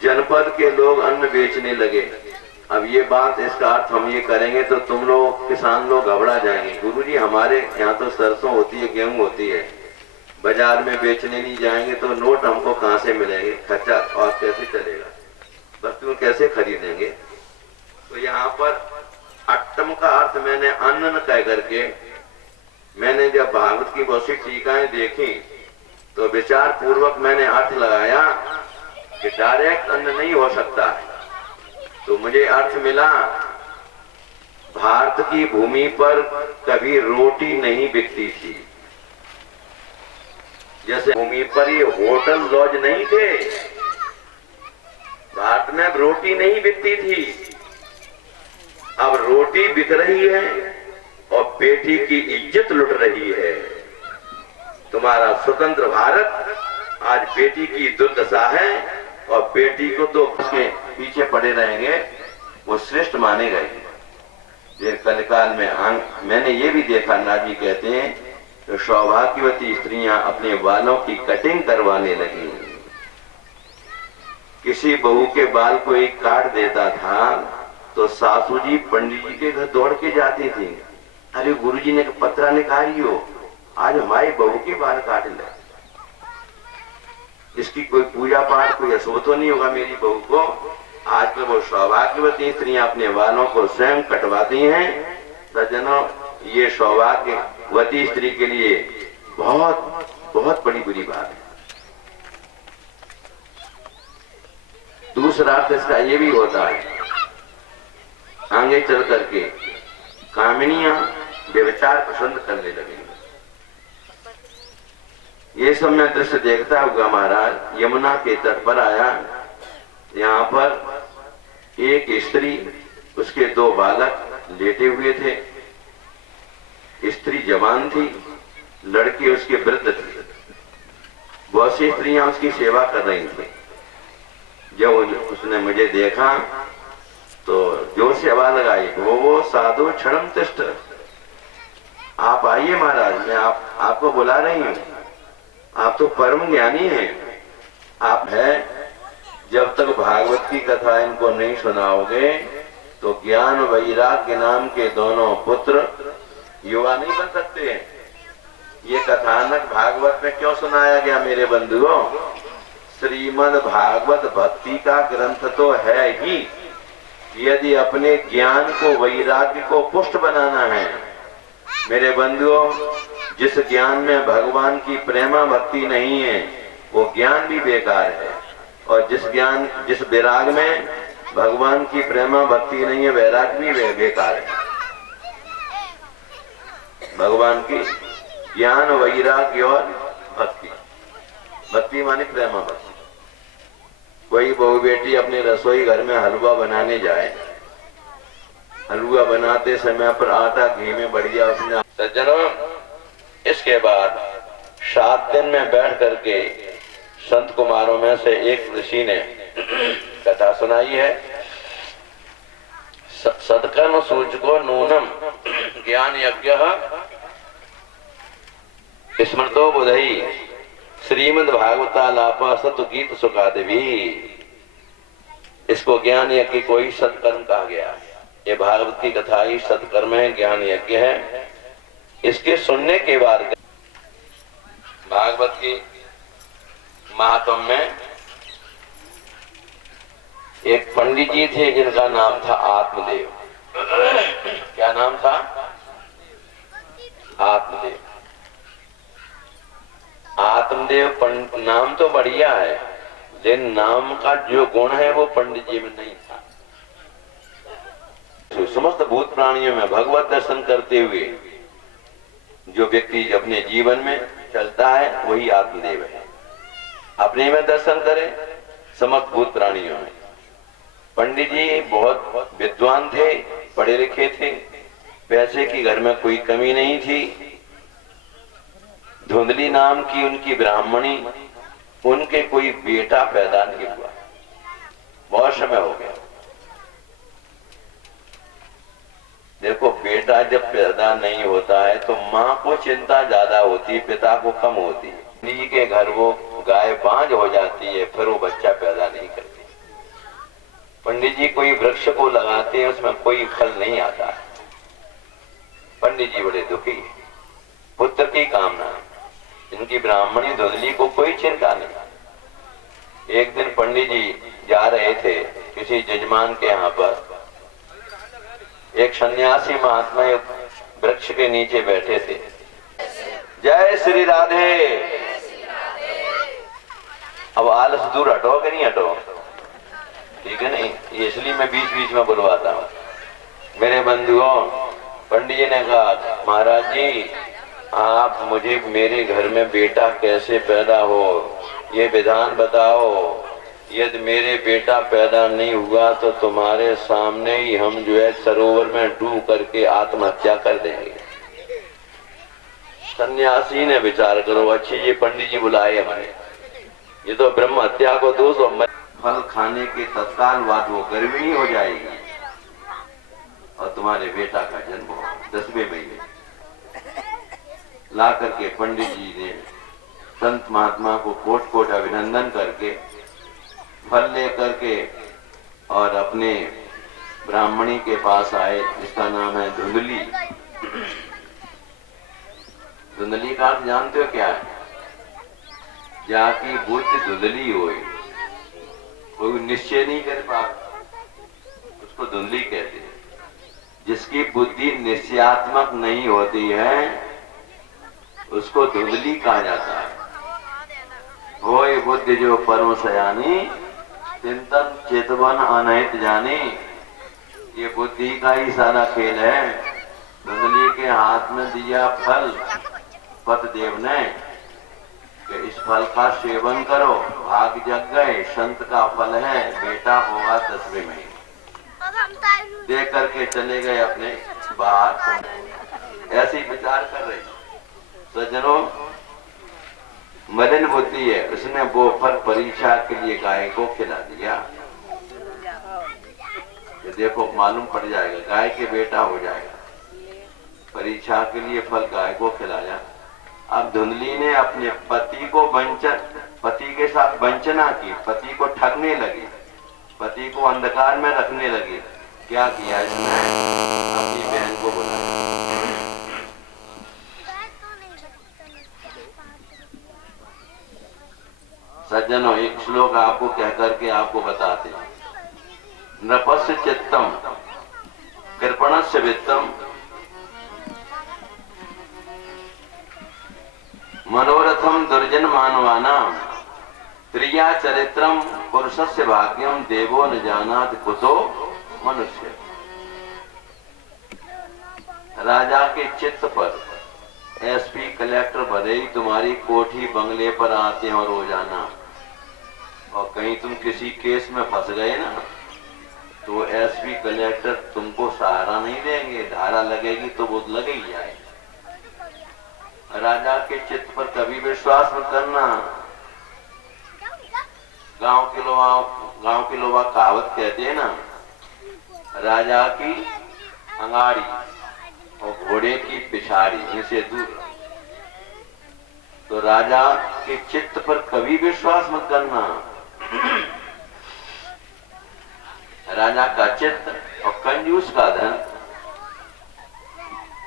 जनपद के लोग अन्न बेचने लगे। अब ये बात, इसका अर्थ हम ये करेंगे तो तुम लोग किसान लोग घबरा जाएंगे। गुरुजी हमारे यहाँ तो सरसों होती है, गेहूं होती है, बाजार में बेचने नहीं जाएंगे तो नोट हमको कहाँ से मिलेंगे, खर्चा और कैसे चलेगा, वस्तु कैसे खरीदेंगे। तो यहाँ पर अट्टम का अर्थ मैंने अन्न कह करके, मैंने जब भागवत की बहुत सी टीकाएं देखी तो विचार पूर्वक मैंने अर्थ लगाया कि डायरेक्ट अन्न नहीं हो सकता है। तो मुझे अर्थ मिला, भारत की भूमि पर कभी रोटी नहीं बिकती थी। जैसे भूमि पर ये होटल लॉज नहीं थे, भारत में रोटी नहीं बिकती थी। अब रोटी बिक रही है और बेटी की इज्जत लुट रही है। तुम्हारा स्वतंत्र भारत आज बेटी की दुर्दशा है और बेटी को तो उसके पीछे पड़े रहेंगे, वो श्रेष्ठ माने गए। ये कलकाल में मैंने ये भी देखा, नाजी कहते हैं तो सौभाग्यवती स्त्रियां अपने बालों की कटिंग करवाने लगी। किसी बहू के बाल को एक काट देता था तो सासू जी पंडित जी के घर दौड़ के जाती थी, अरे गुरुजी ने पत्रा निकाली हो, आज हमारी बहू के बाल काट ले, इसकी कोई पूजा पाठ, कोई अशुभ तो नहीं होगा मेरी बहू को। आजकल वो सौभाग्यवती स्त्रियां अपने बालों को स्वयं कटवाती हैं। सज्जनों, ये सौभाग्यवती स्त्री के लिए बहुत बहुत बड़ी बुरी बात है। दूसरा अर्थ इसका ये भी होता है, आगे चल करके कामिनियां व्यभिचार पसंद करने लगेंगे। ये सब मैं दृश्य देखता हुआ महाराज यमुना के तट पर आया। यहाँ पर एक स्त्री, उसके 2 बालक लेटे हुए थे। स्त्री जवान थी, लड़के उसके वृद्ध थे। बहुत सी स्त्रियां उसकी सेवा कर रही थी। जब उसने मुझे देखा तो जोर से आवाज लगाई, वो साधु क्षणम तिष्ठ, आप आइए महाराज, मैं आपको बुला रही हूँ, आप तो परम ज्ञानी हैं। आप है, जब तक भागवत की कथा इनको नहीं सुनाओगे तो ज्ञान वैराग्य नाम के दोनों पुत्र युवा नहीं बन सकते हैं। ये कथानक भागवत में क्यों सुनाया गया मेरे बंधुओं? श्रीमद् भागवत भक्ति का ग्रंथ तो है ही, यदि अपने ज्ञान को, वैराग्य को पुष्ट बनाना है मेरे बंधुओं, जिस ज्ञान में भगवान की प्रेमा भक्ति नहीं है वो ज्ञान भी बेकार है, और जिस वैराग में भगवान की प्रेमा भक्ति नहीं है वैराग भी बेकार है। भगवान की ज्ञान, वैराग्य और भक्ति, भक्ति माने प्रेमा भक्ति। कोई बहू बेटी अपने रसोई घर में हलवा बनाने जाए, हलवा बनाते समय पर आटा घी में बढ़िया उसने, सज्जनों, इसके बाद 7 दिन में बैठ करके संत कुमारों में से एक ऋषि ने कथा सुनाई है। सत्कर्म सूचको नूनम ज्ञान यज्ञ स्मृतो बुधई श्रीमद् भागवतालापा सतुगीत सुखादेवी। इसको ज्ञान यज्ञ को ही सत्कर्म कहा गया। ये भागवत की कथा ही सत्कर्म है, ज्ञान यज्ञ है। इसके सुनने के बाद भागवत की महात्म में एक पंडित जी थे जिनका नाम था आत्मदेव। क्या नाम था? आत्मदेव। आत्मदेव नाम तो बढ़िया है, लेकिन नाम का जो गुण है वो पंडित जी में नहीं था। समस्त भूत प्राणियों में भगवत दर्शन करते हुए जो व्यक्ति अपने जीवन में चलता है वही आत्मदेव है। अपने में दर्शन करे, समस्त भूत प्राणियों में। पंडित जी बहुत विद्वान थे, पढ़े लिखे थे, पैसे की घर में कोई कमी नहीं थी। धुंधली नाम की उनकी ब्राह्मणी, उनके कोई बेटा पैदा नहीं हुआ, बहुत समय हो गया। देखो, बेटा जब पैदा नहीं होता है तो माँ को चिंता ज्यादा होती, पिता को कम होती है। जी के घर वो गाय बांझ हो जाती है, फिर वो बच्चा पैदा नहीं करती। पंडित जी कोई वृक्ष को लगाते हैं, उसमें कोई फल नहीं आता है। पंडित जी बड़े दुखी, पुत्र की कामना। इनकी ब्राह्मणी धुंधली को कोई चिंता नहीं। एक दिन पंडित जी जा रहे थे किसी जजमान के यहाँ पर। एक सन्यासी महात्मा एक वृक्ष के नीचे बैठे थे। जय श्री राधे। अब आलस दूर हटो कि नहीं हटो? ठीक है नहीं, इसलिए मैं बीच बीच में बुलवाता हूँ। मेरे बंधुओं, पंडित जी ने कहा, महाराज जी आप मुझे मेरे घर में बेटा कैसे पैदा हो ये विधान बताओ। यदि मेरे बेटा पैदा नहीं हुआ तो तुम्हारे सामने ही हम जो है सरोवर में डूब करके आत्महत्या कर देंगे। सन्यासी ने विचार करो, अच्छी ये पंडित जी बुलाए हमारे, ये तो ब्रह्म हत्या को दोष। और फल खाने के तत्काल बाद वो गर्भिणी हो जाएगी और तुम्हारे बेटा का जन्म होगा 10वें महीने। ला करके पंडित जी ने संत महात्मा को कोट कोट अभिनंदन करके फल ले करके और अपने ब्राह्मणी के पास आए, जिसका नाम है धुंधली। धुंधली का अर्थ जानते हो क्या है? जाकी बुद्धि धुंधली होए, कोई निश्चय नहीं कर पाता, उसको धुंधली कहते हैं। जिसकी बुद्धि निश्चयात्मक नहीं होती है उसको धुंधली कहा जाता है। होय बुद्धि जो परम सयानी, चिंतन चेतवन अनहित जानी। ये बुद्धि का ही सारा खेल है। धुंधली के हाथ में दिया फल पतदेव ने कि इस फल का सेवन करो, भाग जग गए, संत का फल है, बेटा होगा 10वें महीने। दे करके चले गए अपने बाहर। ऐसे ही विचार कर रहे सज्जनों, मलिन बुद्धि है, उसने वो फल परीक्षा के लिए गाय को खिला दिया। ये देखो मालूम पड़ जाएगा, गाय के बेटा हो जाएगा। परीक्षा के लिए फल गाय को खिलाया। अब धुंधली ने अपने पति के साथ वंचना की, पति को ठगने लगी, पति को अंधकार में रखने लगी। क्या किया इसने? अपनी बहन को बुलाया। सज्जनों, एक श्लोक आपको कह करके आपको बताते हैं। नृपस्य चित्तम कृपणस्य वित्तम मनोरथम दुर्जन मानवानाम त्रिया चरित्रम पुरुषस्य भाग्यम देवो न जानात कुतो मनुष्य। राजा के चित्त पर एसपी कलेक्टर भले ही तुम्हारी कोठी बंगले पर आते हो रोजाना, और कहीं तुम किसी केस में फंस गए ना, तो एसपी कलेक्टर तुमको सहारा नहीं देंगे, धारा लगेगी तो वो लग ही जाए। राजा के चित्त पर कभी विश्वास मत करना। गांव के लोग कहावत कहते हैं ना, राजा की अंगाड़ी और घोड़े की पिछाड़ी, इनसे दूर। तो राजा के चित्त पर कभी विश्वास मत करना। राजा का चित्त और कंजूस का धन।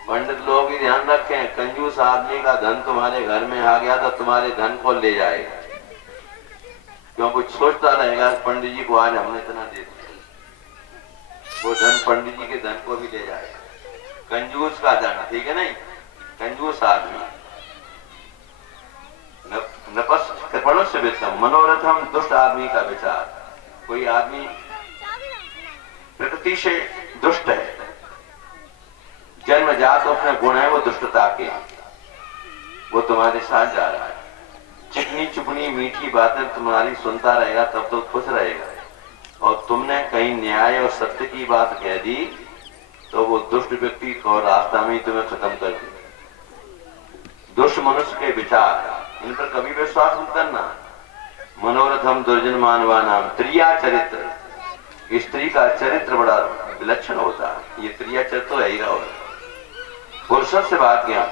पंडित लोग ही ध्यान रखें, कंजूस आदमी का धन तुम्हारे घर में आ गया तो तुम्हारे धन को ले जाएगा। क्यों? कुछ सोचता रहेगा पंडित जी को आज हमने इतना दे दिया, वो धन पंडित जी के धन को भी ले जाएगा। कंजूस का धन, ठीक है नहीं? कंजूस आदमी कृपणस्य वित्तम मनोरथम, दुष्ट आदमी का विचार। कोई आदमी प्रकृति से दुष्ट है, जन्मजात उसमें गुण है वो दुष्टता के, वो तुम्हारे साथ जा रहा है। चिकनी चुपनी मीठी बातें तुम्हारी सुनता रहेगा तब तो खुश रहेगा, और तुमने कहीं न्याय और सत्य की बात कह दी तो वो दुष्ट व्यक्ति को रास्ता में ही तुम्हें खत्म कर दे। दुष्ट मनुष्य के विचार, इन पर कभी विश्वास मत करना। मनोरथम दुर्जन मानवा नाम त्रिया चरित्र, स्त्री का चरित्र बड़ा विलक्षण होता है। ये त्रिया चरित्र तो है ही रहा। फुर्सत से भाग्य,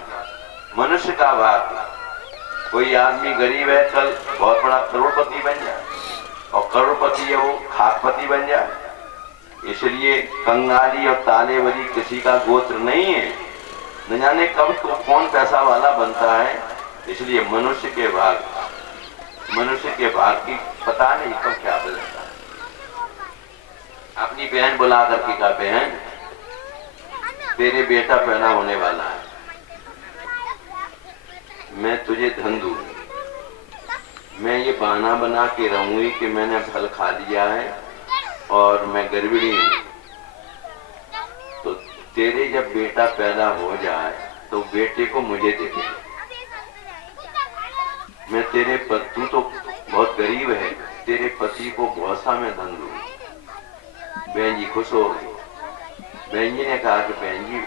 मनुष्य का भाग्य। कोई आदमी गरीब है, कल बहुत बड़ा करोड़पति बन जाए, और करोड़पति है वो खाकपति बन जाए। इसलिए कंगाली और तालेवली किसी का गोत्र नहीं है। न जाने कब कौन पैसा वाला बनता है। इसलिए मनुष्य के भाग की पता नहीं कब क्या बदलता है। अपनी बहन बुला करके कहा, बहन तेरे बेटा पैदा होने वाला है, मैं तुझे धन दूंगी। मैं ये बहाना बना के रहूंगी कि मैंने फल खा लिया है और मैं गर्भिणी हूं, तो तेरे जब बेटा पैदा हो जाए तो बेटे को मुझे दे दे। मैं तेरे तू तो बहुत गरीब है, तेरे पति को बहुत सा मैं धन दूंगी। बहन जी खुश हो गई। बहन जी ने कहा कि बहन जी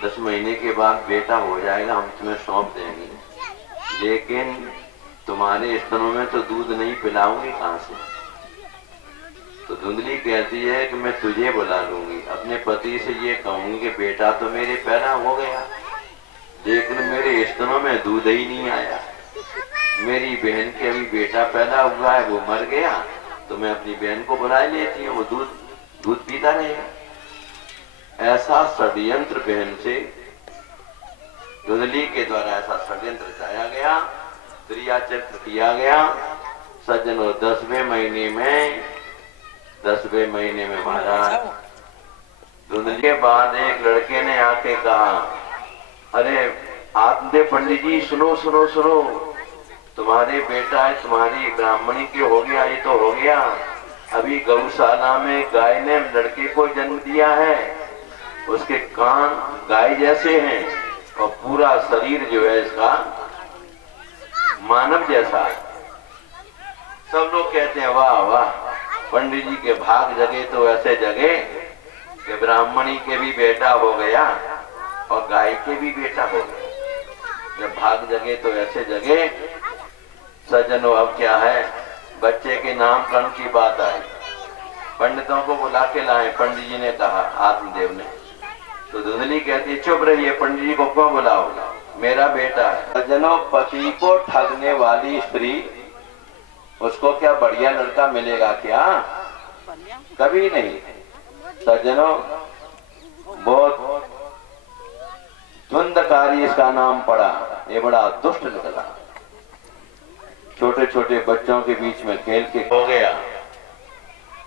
10 महीने के बाद बेटा हो जाएगा, हम तुम्हें सौंप देंगे, लेकिन तुम्हारे स्तनों में तो दूध नहीं पिलाऊंगी कहां से। तो धुंधली कहती है कि मैं तुझे बुला लूंगी, अपने पति से ये कहूंगी कि बेटा तो मेरे पैदा हो गया, लेकिन मेरे स्तनों में दूध ही नहीं आया। मेरी बहन के अभी बेटा पैदा हुआ है, वो मर गया, तो मैं अपनी बहन को बुला लेती हूँ, वो दूध पीता रहेगा। ऐसा षड्यंत्र बहन से धुंधली के द्वारा ऐसा षड्यंत्र रचाया गया, त्रियाचरित्र किया गया। सज्जनों 10वें महीने में महाराज धुंधली के बाद एक लड़के ने आके कहा, अरे आत्मदेव पंडित जी सुनो सुनो सुनो, तुम्हारे बेटा है, तुम्हारी ब्राह्मणी के हो गया, ये तो हो गया। अभी गौशाला में गाय ने लड़के को जन्म दिया है, उसके कान गाय जैसे हैं और पूरा शरीर जो है इसका मानव जैसा है। सब लोग कहते हैं वाह वाह, पंडित जी के भाग जगे तो ऐसे जगे कि ब्राह्मणी के भी बेटा हो गया और गाय के भी बेटा हो गया। जब भाग जगे तो ऐसे जगे। सज्जनों अब क्या है, बच्चे के नामकरण की बात आई, पंडितों को बुला के लाए। पंडित जी ने कहा, आत्मदेव ने, तो धुंधली कहती चुप रहिए, पंडित जी को क्यों बुलाओ, मेरा बेटा है। सज्जनों पति को ठगने वाली स्त्री, उसको क्या बढ़िया लड़का मिलेगा क्या? कभी नहीं। सज्जनों बहुत द्वंद्वकारी इसका नाम पड़ा, ये बड़ा दुष्ट निकला। छोटे छोटे बच्चों के बीच में खेल के हो गया।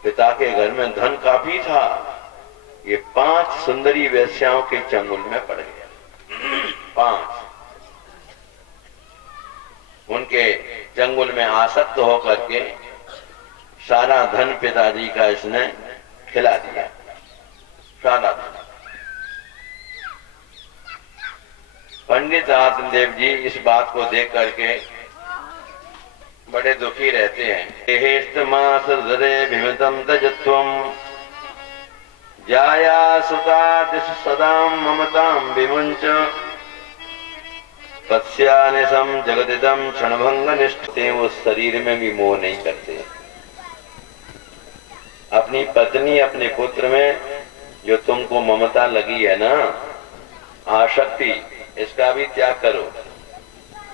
पिता के घर में धन काफी था, ये 5 सुंदरी वेश्याओं के चंगुल में पड़ गया। 5 उनके चंगुल में आसक्त होकर के सारा धन पिताजी का इसने खिला दिया, सारा धन। पंडित आत्मदेव जी इस बात को देख करके बड़े दुखी रहते हैं। हेस्तमास हृदय विमितम तजत्वम जाया सुता दिश सदाम ममताम विमुंच पश्यानिसम जगदिदम क्षणभंग निष्ठते। वो शरीर में भी मोह नहीं करते। अपनी पत्नी अपने पुत्र में जो तुमको ममता लगी है ना, आसक्ति, इसका भी त्याग करो।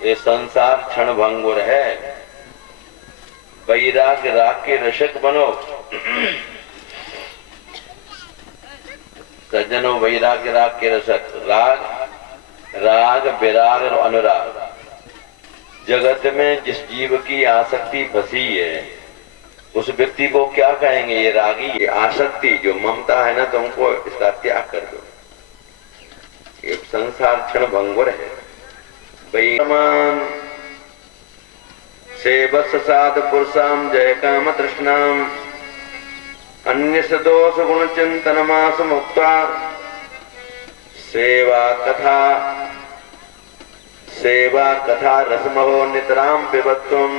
ये संसार क्षणभंगुर है। वैराग राग के रसिक बनो। सज्जनों, वैराग राग के रसिक। राग विराग और अनुराग, जगत में जिस जीव की आसक्ति फंसी है उस व्यक्ति को क्या कहेंगे? ये रागी। ये आसक्ति जो ममता है ना, तुमको इसका त्याग कर दो। ये संसार क्षणभंगुर है। वैमान सेवस साध पुरुषाम जय काम तृष्णाम अन्य दोष गुण चिंतन मास मुक्ता सेवा कथा रसमहो नितराम पिबत्वम।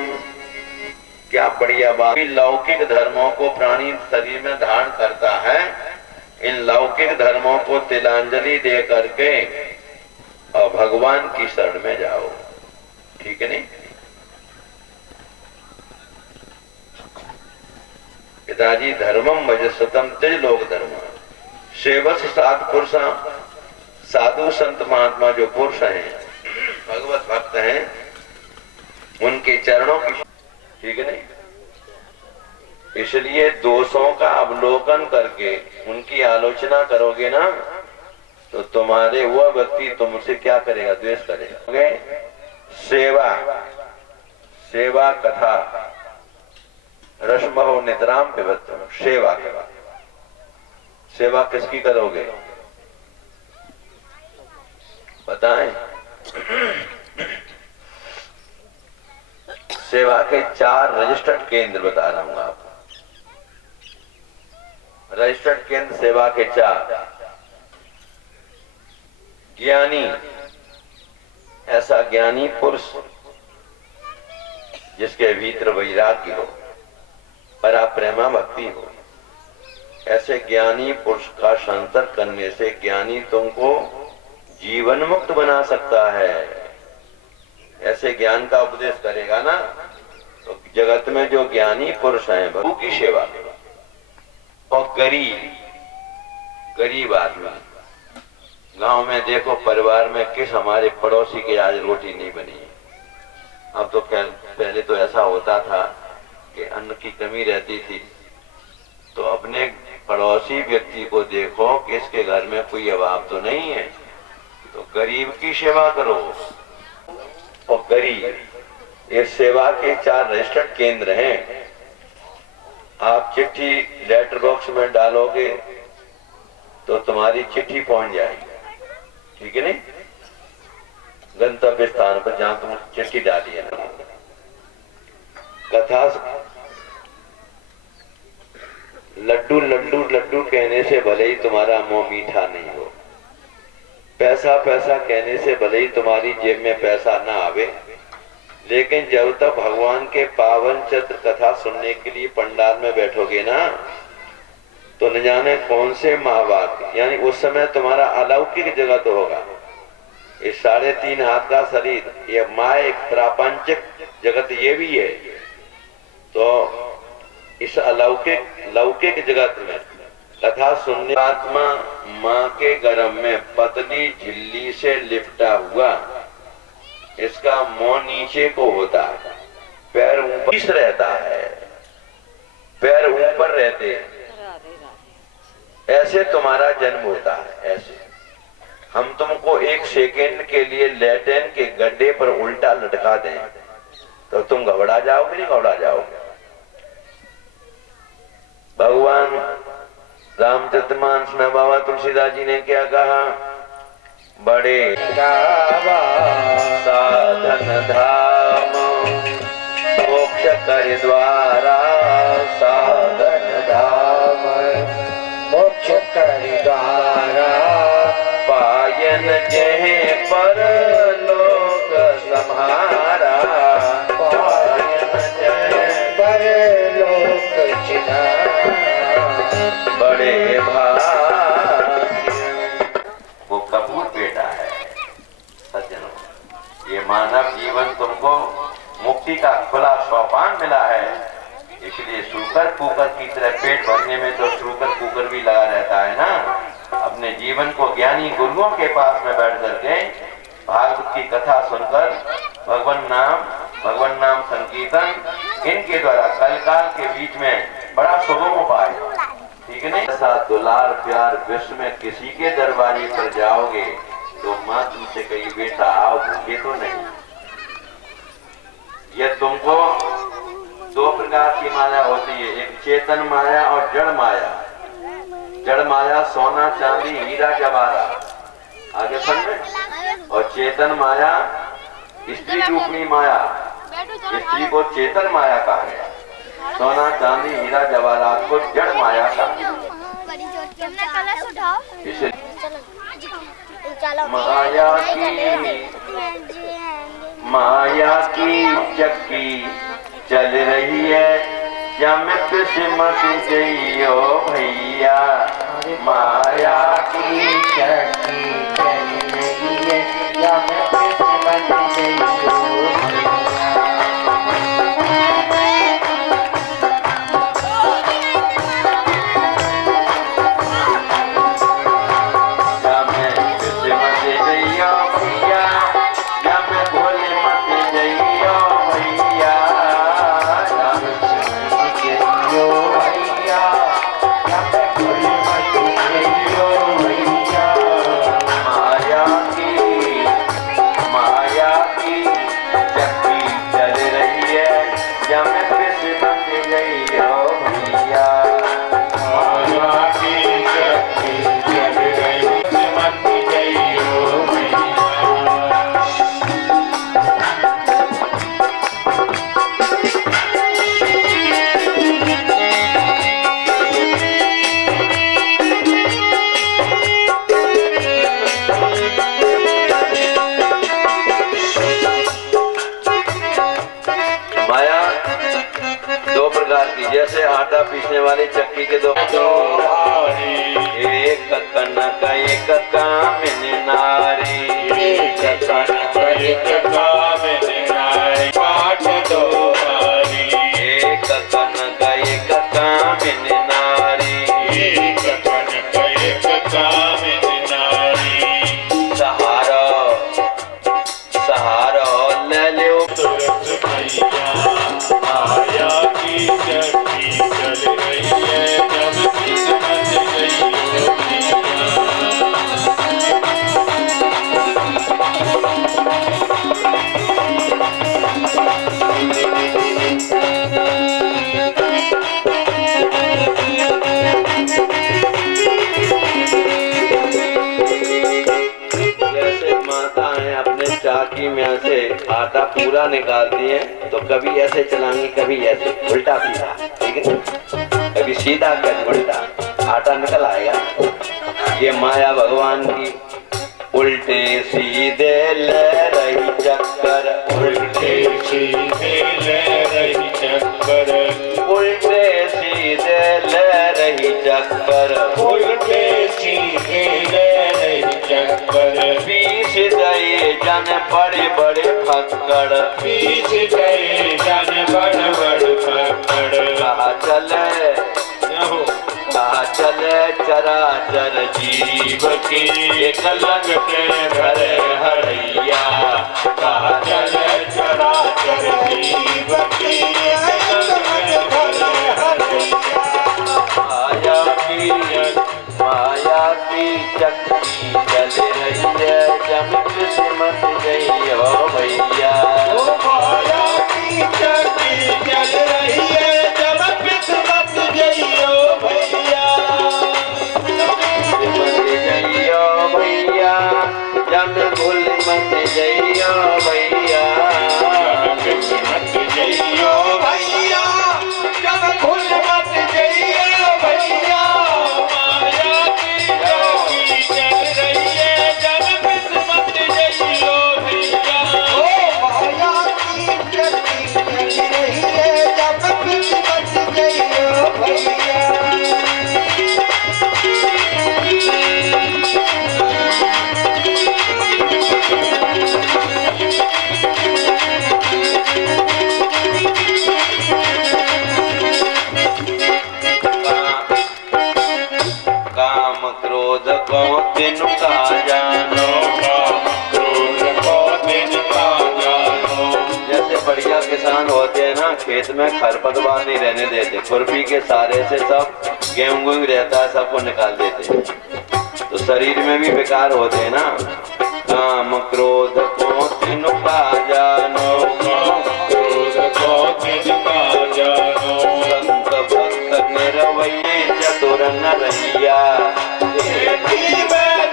क्या बढ़िया बात। लौकिक धर्मों को प्राणी शरीर में धारण करता है। इन लौकिक धर्मों को तिलांजलि दे करके और भगवान की शरण में जाओ। ठीक है नहीं? पिताजी धर्मम भजस्वतम तेज लोक धर्म सेवस सात पुरुष, साधु संत महात्मा जो पुरुष हैं, भगवत भक्त हैं, उनके चरणों की, ठीक है नहीं? इसलिए दोषों का अवलोकन करके उनकी आलोचना करोगे ना, तो तुम्हारे वह व्यक्ति तुमसे क्या करेगा? द्वेष करेगा। सेवा कथा रसमहो नितराम पिबत्वम। सेवा किसकी करोगे? बताएं। सेवा के 4 रजिस्टर्ड केंद्र बता रहा हूं आपको। रजिस्टर्ड केंद्र सेवा के 4। ज्ञानी, ऐसा ज्ञानी पुरुष जिसके भीतर वैराग्य हो, परा प्रेमा भक्ति हो। ऐसे ज्ञानी पुरुष का संसर्ग करने से ज्ञानी तुमको जीवन मुक्त बना सकता है। ऐसे ज्ञान का उपदेश करेगा ना, तो जगत में जो ज्ञानी पुरुष हैं प्रभु की सेवा करो। और गरीब आदमी, गांव में देखो परिवार में किस हमारे पड़ोसी के आज रोटी नहीं बनी। अब तो पहले तो ऐसा होता था कि अन्न की कमी रहती थी, तो अपने पड़ोसी व्यक्ति को देखो कि इसके घर में कोई अभाव तो नहीं है, तो गरीब की सेवा करो। और गरीब, ये सेवा के 4 रजिस्टर्ड केंद्र हैं। आप चिट्ठी लेटर बॉक्स में डालोगे तो तुम्हारी चिट्ठी पहुंच जाएगी। ठीक है नहीं? गंतव्य स्थान पर जहां तुम चिट्ठी डाली है ना। कथा लड्डू लड्डू लड्डू कहने से भले ही तुम्हारा मुंह मीठा नहीं हो, पैसा पैसा कहने से भले ही तुम्हारी जेब में पैसा ना आवे, लेकिन जब तक भगवान के पावन चित्र कथा सुनने के लिए पंडाल में बैठोगे ना, तो न जाने कौन से महाभाग, यानी उस समय तुम्हारा अलौकिक जगत होगा। इस 3.5 हाथ का शरीर, ये मायक प्रापंचिक जगत ये भी है। तो इस लौकिक जगत में कथा सुनने, आत्मा माँ के गर्भ में पतली झिल्ली से लिपटा हुआ, इसका मुंह नीचे को होता है, पैर ऊपर रहता है, पैर ऊपर रहते हैं। ऐसे तुम्हारा जन्म होता है। ऐसे हम तुमको 1 सेकेंड के लिए लैट्रिन के गड्ढे पर उल्टा लटका दें तो तुम घबरा जाओगे? नहीं घबरा जाओगे? भगवान रामचरितमानस में बाबा तुलसीदास जी ने क्या कहा? बड़े साधन धाम मोक्ष कर द्वारा, साधन धाम मोक्ष कर द्वारा, पायन जहे पर लोक सम्हारा, पायन बेटा बड़े भाग्य। वो कपूर बेटा है सज्जनों। ये मानव जीवन तुमको मुक्ति का खुला सोपान मिला है, इसलिए सूकर कुकर की तरह पेट भरने में तो सूकर कुकर भी लगा रहता है ना। अपने जीवन को ज्ञानी गुरुओं के पास में बैठ करके भागवत की कथा सुनकर भगवान नाम संकीर्तन इनके द्वारा कलकाल के बीच में बड़ा सुगम उपाय, ठीक है नहीं। ऐसा दुलार प्यार विश्व में किसी के दरबारी पर जाओगे तो माँ तुमसे कही बेटा आओ, भूखे तो नहीं। ये तुमको दो प्रकार की माया होती है, एक चेतन माया और जड़ माया। जड़ माया सोना चांदी हीरा जवाहरात, आगे समझे। और चेतन माया स्त्री रूपी माया, स्त्री को चेतन माया कहा गया। सोना चांदी हीरा जवाहरात को जड़ माया कहा गया। माया की चक्की चल रही है, जमत सिमत जइयो भैया। माया की चक्की चल रही है, जमत सिमत जइयो जैसे आटा पीसने वाली चक्की के दो एक कनक एक कामिनी नारी, एक कनक एक कामिनी नारी पाठ दो हारी। एक कनक एक कामिनी नारी, एक कनक एक कामिनी नारी। सहारा सहारा ले लो तुरंत भैया। माया की चक्की चल रही है, जब किस्मत गई चाकी में से आटा पूरा निकालती है तो कभी ऐसे चलाएंगे कभी ऐसे उल्टा सीधा, ठीक है। कभी सीधा कभी उल्टा आटा निकल आएगा। ये माया भगवान की उल्टे सीधे ले रही चक्कर, उल्टे सीधे ले रही चक्कर, उल्टे सीधे ले रही चक्कर, उल्टे सीधे ले रही चक्कर। पीछ गए जन बड़े बड़े फक्कड़, पीछ गए जन बड़े बड़े फक्कड़। कहा चले चराचर जीव की एक लगते घर हरैया। कहा चले चराचर जीव की एक लगते घर हरैया। माया की चक्की चल रही है, जमत सिमत गई हो भैया। माया की चक्की चल रही है, जमत सिमत गई हो भैया। सिमत गई हो भैया, जम भूल मत जइयो भैया। सिमत गई हो भैया, जम भूल मत जइयो भैया। काम क्रोध को तिनका जानो, काम क्रोध को तिनका जानो। जैसे बढ़िया किसान होते हैं ना, खेत में खरपतवार नहीं रहने देते, खुरपी के सारे से सब गेहूं रहता है, सबको निकाल देते। तो शरीर में भी विकार होते हैं ना। काम क्रोध को तिनका जानो, काम क्रोध को तिनका जानो। संत भक्त निरवैये चतुर नरैया,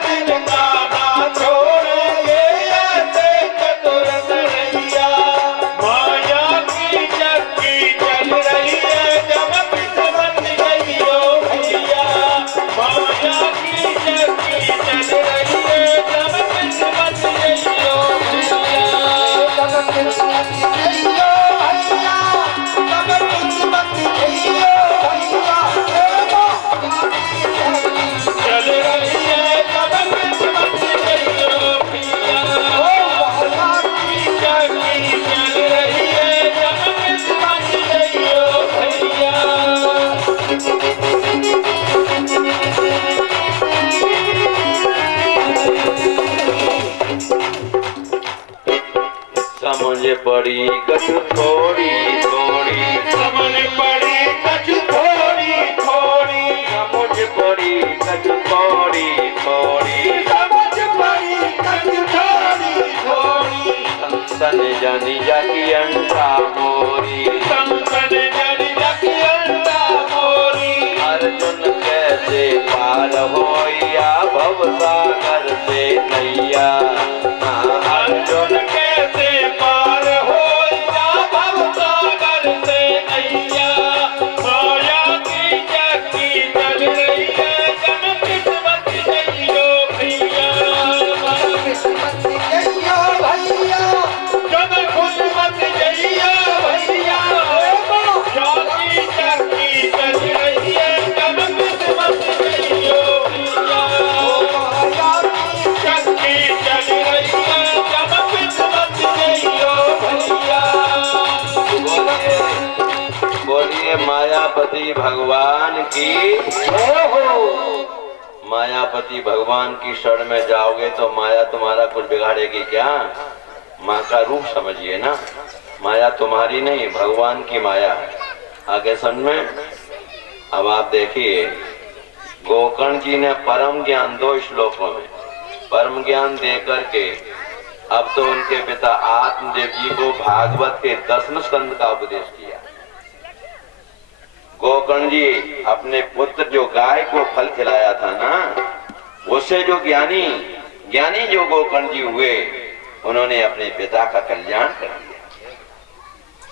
तिनका ना छोड़ेंगे ऐसे चतुर नरैया। माया की चक्की चल रही है, जब किस्मत गई हो भैया। माया की चक्की चल रही है, जब किस्मत गई हो भैया। जब किस्मत गई हो भैया, जब किस्मत गई हो भैया। चल रही है, जब किस्मत गई हो भैया। माया की चक्की चल रही है, जब किस्मत गई हो भैया। समझ पड़ी कछु थोड़ी थोड़ी, समझ पड़ी कछु थोड़ी थोड़ी। समझ पड़ी कछु थोड़ी थोड़ी, समझ पड़ी कछु थोड़ी थोड़ी। संतन जानी जाकी अंडा मोरी, संतन जन जकी अंडा मोरी। अर्जुन कैसे पार होइया भव सागर से नैया। अर्जुन कैसे पार होइया भव सागर से नैया। माया की चक्की चल रही है, जब किस्मत गई हो भैया। जब किस्मत गई हो भैया, जब किस्मत गई हो भैया। माया की चक्की चल रही है, जब किस्मत गई हो भैया। माया की चक्की चल रही है, जब किस्मत गई हो भैया। बोलिए मायापति भगवान की। मायापति भगवान की शरण में जाओगे तो माया तुम्हारा कुछ बिगाड़ेगी क्या? माँ का रूप समझिए ना, माया तुम्हारी नहीं, भगवान की माया। आगे समझ में। अब आप देखिए, गोकर्ण जी ने परम ज्ञान 2 श्लोकों में परम ज्ञान दे करके अब तो उनके पिता आत्मदेव जी को भागवत के 10वें स्कंद का उपदेश किया। गोकर्ण जी अपने पुत्र जो गाय को फल खिलाया था ना, उससे जो ज्ञानी जो गोकर्ण जी हुए, उन्होंने अपने पिता का कल्याण कर दिया।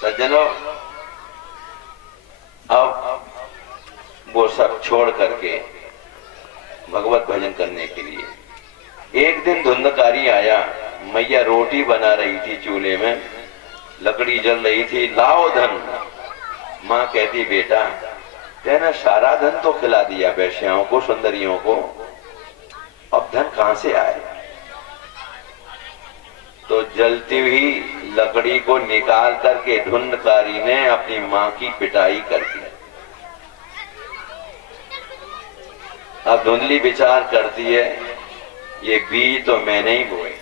सज्जनों, अब वो सब छोड़ करके भगवत भजन करने के लिए एक दिन धुंधकारी आया। मैया रोटी बना रही थी चूल्हे में, लकड़ी जल रही थी। लाओ धन। माँ कहती, बेटा तेने सारा धन तो खिला दिया वेश्याओं को, सुंदरियों को, अब धन कहां से आए? तो जलती हुई लकड़ी को निकाल करके धुंधकारी ने अपनी माँ की पिटाई कर दी। अब धुंधली विचार करती है, ये बीज तो मैंने ही बोए।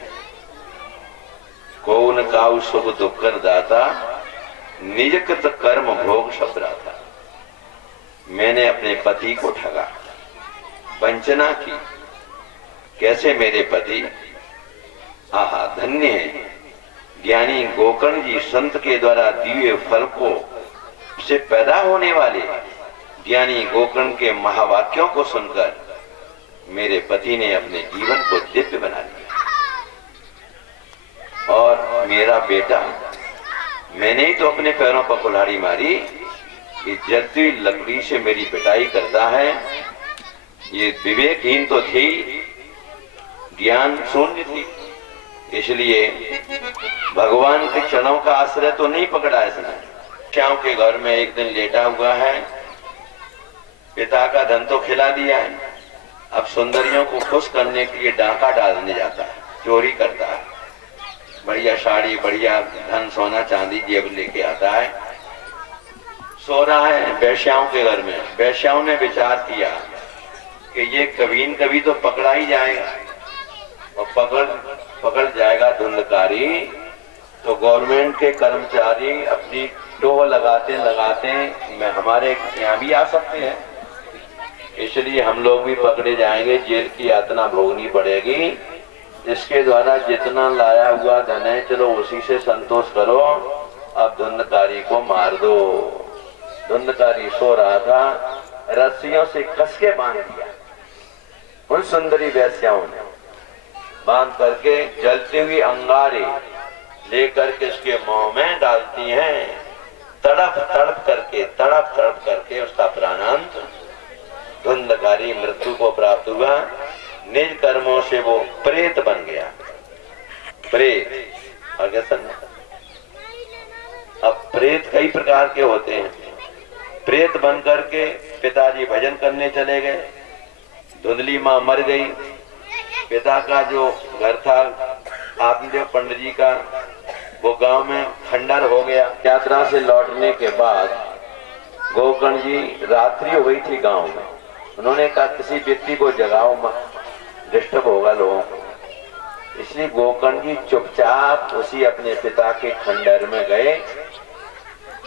कौन काउ सुख दुख कर दाता, निज कृत कर्म भोग शब्दाता। मैंने अपने पति को ठगा, वंचना की। कैसे मेरे पति? आहा, धन्य है ज्ञानी गोकर्ण जी संत के द्वारा दिए फल को से पैदा होने वाले ज्ञानी गोकर्ण के महावाक्यों को सुनकर मेरे पति ने अपने जीवन को दिव्य बना लिया। और मेरा बेटा, मैंने ही तो अपने पैरों पर कुल्हाड़ी मारी, ये जलती हुई लकड़ी से मेरी पिटाई करता है। ये विवेकहीन तो थी, ज्ञान शून्य थी, इसलिए भगवान के चरणों का आश्रय तो नहीं पकड़ा इसने। श्याम के घर में एक दिन लेटा हुआ है, पिता का धन तो खिला दिया है, अब सुंदरियों को खुश करने के लिए डांका डालने जाता है, चोरी करता है। बढ़िया साड़ी, बढ़िया धन सोना चांदी जेब लेके आता है, सो रहा है वेश्याओं के घर में। वेश्याओं ने विचार किया कि ये कभी न कभी तो पकड़ा ही जाएगा, और पकड़ जाएगा धुंधकारी, तो गवर्नमेंट के कर्मचारी अपनी टोह लगाते लगाते मैं हमारे यहाँ भी आ सकते हैं, इसलिए हम लोग भी पकड़े जाएंगे, जेल की यातना भोगनी पड़ेगी। इसके द्वारा जितना लाया हुआ धन है चलो उसी से संतोष करो, अब धुंधकारी को मार दो। धुंधकारी सो रहा था, रस्सियों से कस के बांध दिया उन सुंदरी वेश्याओं ने, बांध करके जलती हुई अंगारे लेकर के उसके मुंह में डालती हैं, तड़प तड़प करके उसका प्राणांत। धुंधकारी मृत्यु को प्राप्त हुआ, निज कर्मों से वो प्रेत बन गया। प्रेत आगे सुन। अब प्रेत कई प्रकार के होते हैं। प्रेत बन करके पिताजी भजन करने चले गए, धुंधली माँ मर गई, पिता का जो घर था आत्मदेव पंडित जी का वो गांव में खंडर हो गया। यात्रा से लौटने के बाद गोकर्ण जी, रात्रि हो गई थी गांव में, उन्होंने कहा किसी व्यक्ति को जगाओ मत, डिस्टर्ब होगा लोगों को। इसलिए गोकर्ण जी चुपचाप उसी अपने पिता के खंडर में गए।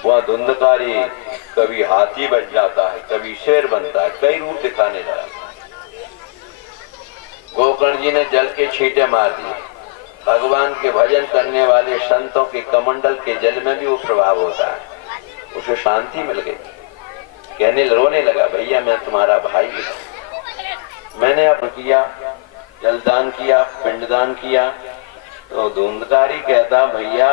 वह धुंधकारी कभी हाथी बन जाता है, कभी शेर बनता है, कई रूप दिखाने लगा। गोकर्ण जी ने जल के छींटे मार दिए। भगवान के भजन करने वाले संतों के कमंडल के जल में भी वो प्रभाव होता है, उसे शांति मिल गई। कहने रोने लगा, भैया मैं तुम्हारा भाई हूं, मैंने अब किया, जलदान किया, पिंडदान किया। तो धुंधकारी कहता, भैया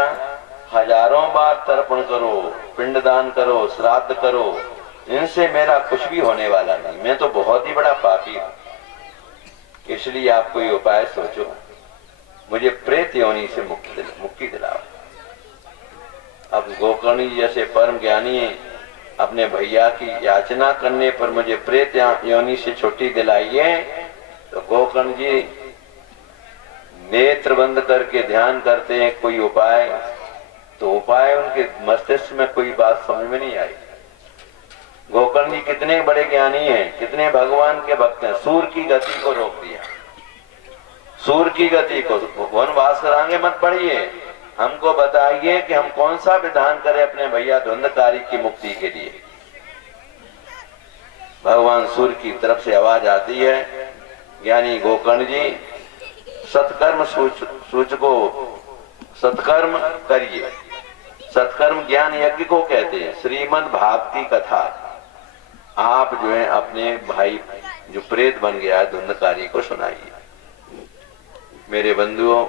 हजारों बार तर्पण करो, पिंडदान करो, श्राद्ध करो, इनसे मेरा कुछ भी होने वाला नहीं, मैं तो बहुत ही बड़ा पापी हूं, इसलिए आप कोई उपाय सोचो, मुझे प्रेत योनि से मुक्ति दिलाओ। अब गोकर्ण जैसे परम ज्ञानी अपने भैया की याचना करने पर मुझे प्रेत योनि से छुट्टी दिलाइए, तो गोकर्ण जी नेत्र बंद करके ध्यान करते हैं कोई उपाय, तो उपाय उनके मस्तिष्क में कोई बात समझ में नहीं आई। गोकर्ण जी कितने बड़े ज्ञानी हैं, कितने भगवान के भक्त हैं, सूर्य की गति को रोक दिया। सूर्य की गति को वनवास कराएंगे मत पढ़िए, हमको बताइए कि हम कौन सा विधान करें अपने भैया धुंधकारी की मुक्ति के लिए। भगवान सूर्य की तरफ से आवाज आती है, ज्ञानी गोकर्ण जी सत्कर्म सूचको सत्कर्म करिए। सत्कर्म ज्ञान यज्ञ को कहते हैं, श्रीमद् भागवती कथा। आप जो है अपने भाई जो प्रेत बन गया है धुंधकारी को सुनाइए। मेरे बंधुओं,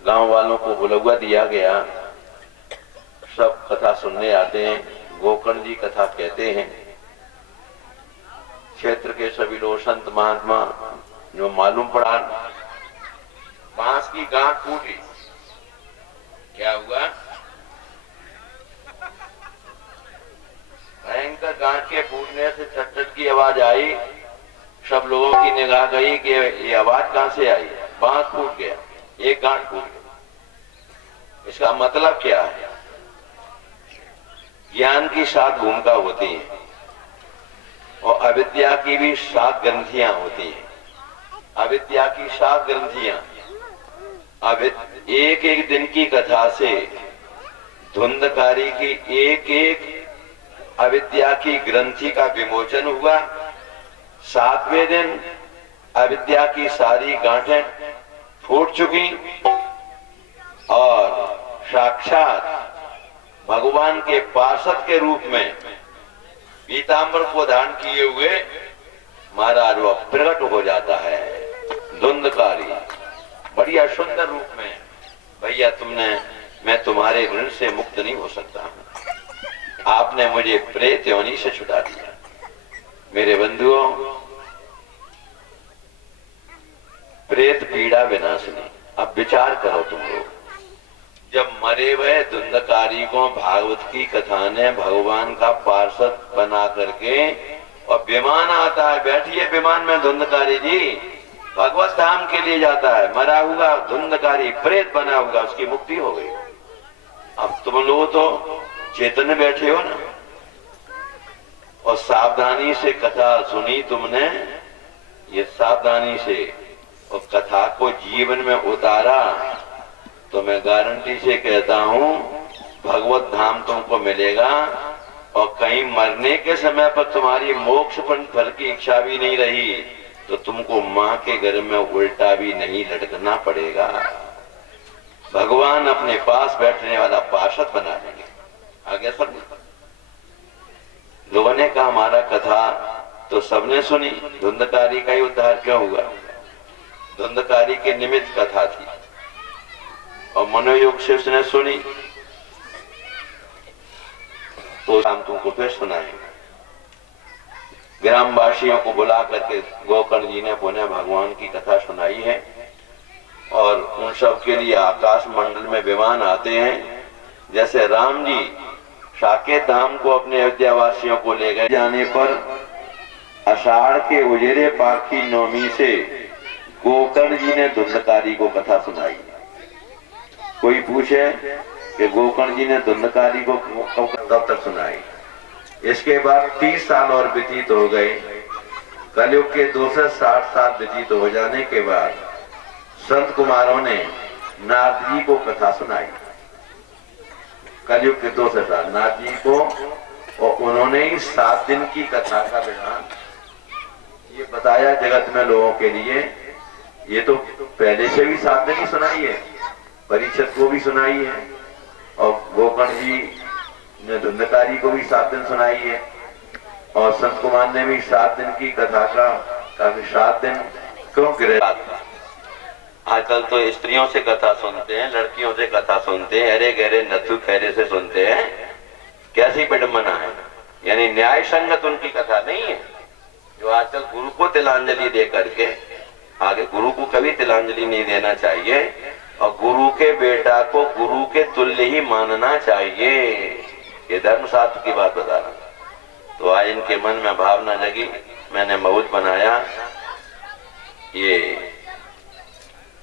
गांव वालों को बुलवा दिया गया, सब कथा सुनने आते हैं। गोकर्ण जी कथा कहते हैं। क्षेत्र के सभी लोग संत महात्मा जो मालूम पड़ा, बांस की गांठ फूटी। क्या हुआ? भयंकर गांठ के फूटने से चट की आवाज आई। सब लोगों की निगाह गई कि ये आवाज कहां से आई। बांस फूट गया, एक गांठ फूट गया। इसका मतलब क्या है? ज्ञान की 7 भूमिका होती है और अविद्या की भी 7 ग्रंथियां होती हैं। अविद्या की 7 ग्रंथियां, एक एक दिन की कथा से धुंधकारी की एक एक अविद्या की ग्रंथि का विमोचन हुआ। 7वें दिन अविद्या की सारी गांठें फूट चुकी और साक्षात भगवान के पार्षद के रूप में पीतांबर को धारण किए हुए महाराज वो प्रकट हो जाता है। धुंधकारी बढ़िया सुंदर रूप में, भैया मैं तुम्हारे ऋण से मुक्त नहीं हो सकता हूं, आपने मुझे प्रेत योनि से छुड़ा दिया। मेरे बंधुओं, प्रेत पीड़ा विनाशनी। अब विचार करो तुम लोग, जब मरे हुए धुंधकारी को भागवत की कथा ने भगवान का पार्षद बना करके, और विमान आता है, बैठिए विमान में धुंधकारी जी भगवत धाम के लिए जाता है। मरा हुआ धुंधकारी प्रेत बना हुआ, उसकी मुक्ति हो गई। अब तुम लोग तो चेतन बैठे हो ना, और सावधानी से कथा सुनी तुमने, ये सावधानी से और कथा को जीवन में उतारा, तो मैं गारंटी से कहता हूं भगवत धाम तुमको मिलेगा। और कहीं मरने के समय पर तुम्हारी मोक्ष फल की इच्छा भी नहीं रही तो तुमको मां के घर में उल्टा भी नहीं लटकना पड़ेगा। भगवान अपने पास बैठने वाला पार्षद बना देंगे। आगे सब लोगों ने कहा हमारा कथा तो सबने सुनी, धुंधकारी का ही उद्धार क्यों हुआ? धुंधकारी के निमित्त कथा थी और मनोयोग से उसने सुनी, तो हम तुमको फिर सुनाएंगे। ग्रामवासियों को बुला करके गोकर्ण जी ने पुनः भगवान की कथा सुनाई है और उन सब के लिए आकाश मंडल में विमान आते हैं। जैसे राम जी साकेत धाम को अपने अयोध्या वासियों को ले गए, जाने पर आषाढ़ के उजेरे पाखी नवमी से गोकर्ण जी ने धुंधकारी को कथा सुनाई। कोई पूछे कि गोकर्ण जी ने धुंधकारी को तब तक सुनाई। इसके बाद 30 साल और व्यतीत हो गए। कलयुग के 260 साल व्यतीत हो जाने के बाद संत कुमारों ने नारद जी को कथा सुनाई। कलयुग के 200 साल नारद जी को, और उन्होंने ही 7 दिन की कथा का विधान ये बताया जगत में लोगों के लिए। ये तो पहले से भी 7 दिन ही सुनाई है, परीक्षित को भी सुनाई है और गोकर्ण जी ने धुंधकारी को भी 7 दिन सुनाई है और संत कुमार ने भी 7 दिन की कथा का 7 दिन क्यों गिरे। आजकल तो स्त्रियों से कथा सुनते हैं, लड़कियों से कथा सुनते हैं, अरे गहरे नथु खैरे से सुनते हैं। कैसी विडंबना है, यानी न्याय संगत उनकी कथा नहीं है। जो आजकल गुरु को तिलांजलि दे करके, आगे गुरु को कभी तिलांजलि नहीं देना चाहिए और गुरु के बेटा को गुरु के तुल्य ही मानना चाहिए। ये धर्मशास्त्र की बात बता रहा। तो आज इनके मन में भावना जगी, मैंने मऊज बनाया। ये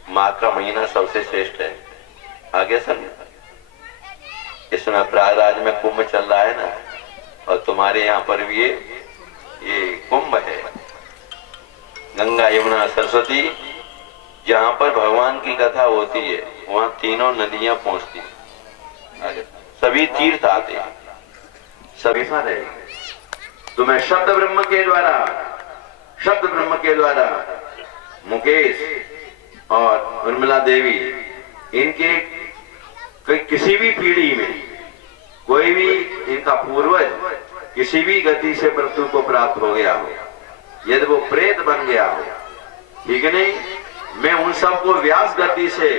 माघ का महीना सबसे श्रेष्ठ है। आगे समझ, इसमें प्रयागराज में कुंभ चल रहा है ना, और तुम्हारे यहाँ पर भी ये कुंभ है। गंगा यमुना सरस्वती, जहाँ पर भगवान की कथा होती है वहाँ तीनों नदियां पहुंचती हैं, सभी तीर्थ आते हैं, सभी सारे। तो मैं शब्द ब्रह्म के द्वारा मुकेश और उर्मिला देवी, इनके किसी भी पीढ़ी में कोई भी इनका पूर्वज किसी भी गति से मृत्यु को प्राप्त हो गया हो, यदि वो प्रेत बन गया हो, ठीक है नहीं, मैं उन सबको व्यास गति से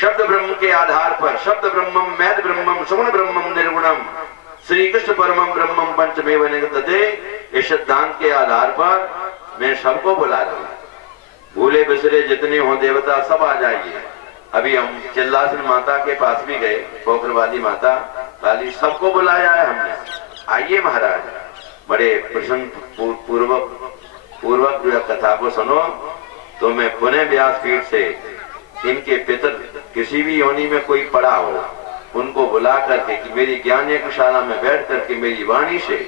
शब्द ब्रह्म के आधार पर, शब्द ब्रह्मम मैद ब्रह्मम सगुण ब्रह्मम निर्गुणम श्री कृष्ण परमम ब्रह्मम पंचमेव निगतते, इस सिद्धांत के आधार पर मैं सबको बुला रहा हूं। भूले बिसरे जितने हो देवता सब आ जाइए। अभी हम चिल्लासन माता के पास भी गए, पोखर वाली माता काली, सबको बुलाया है हमने, आइए महाराज, बड़े प्रसन्न पूर्वक जो कथा को सुनो। तो मैं पुनः व्यासपीठ से इनके पितर किसी भी योनि में कोई पड़ा हो, उनको बुला करके कि मेरी ज्ञान यज्ञशाला में बैठ करके मेरी वाणी से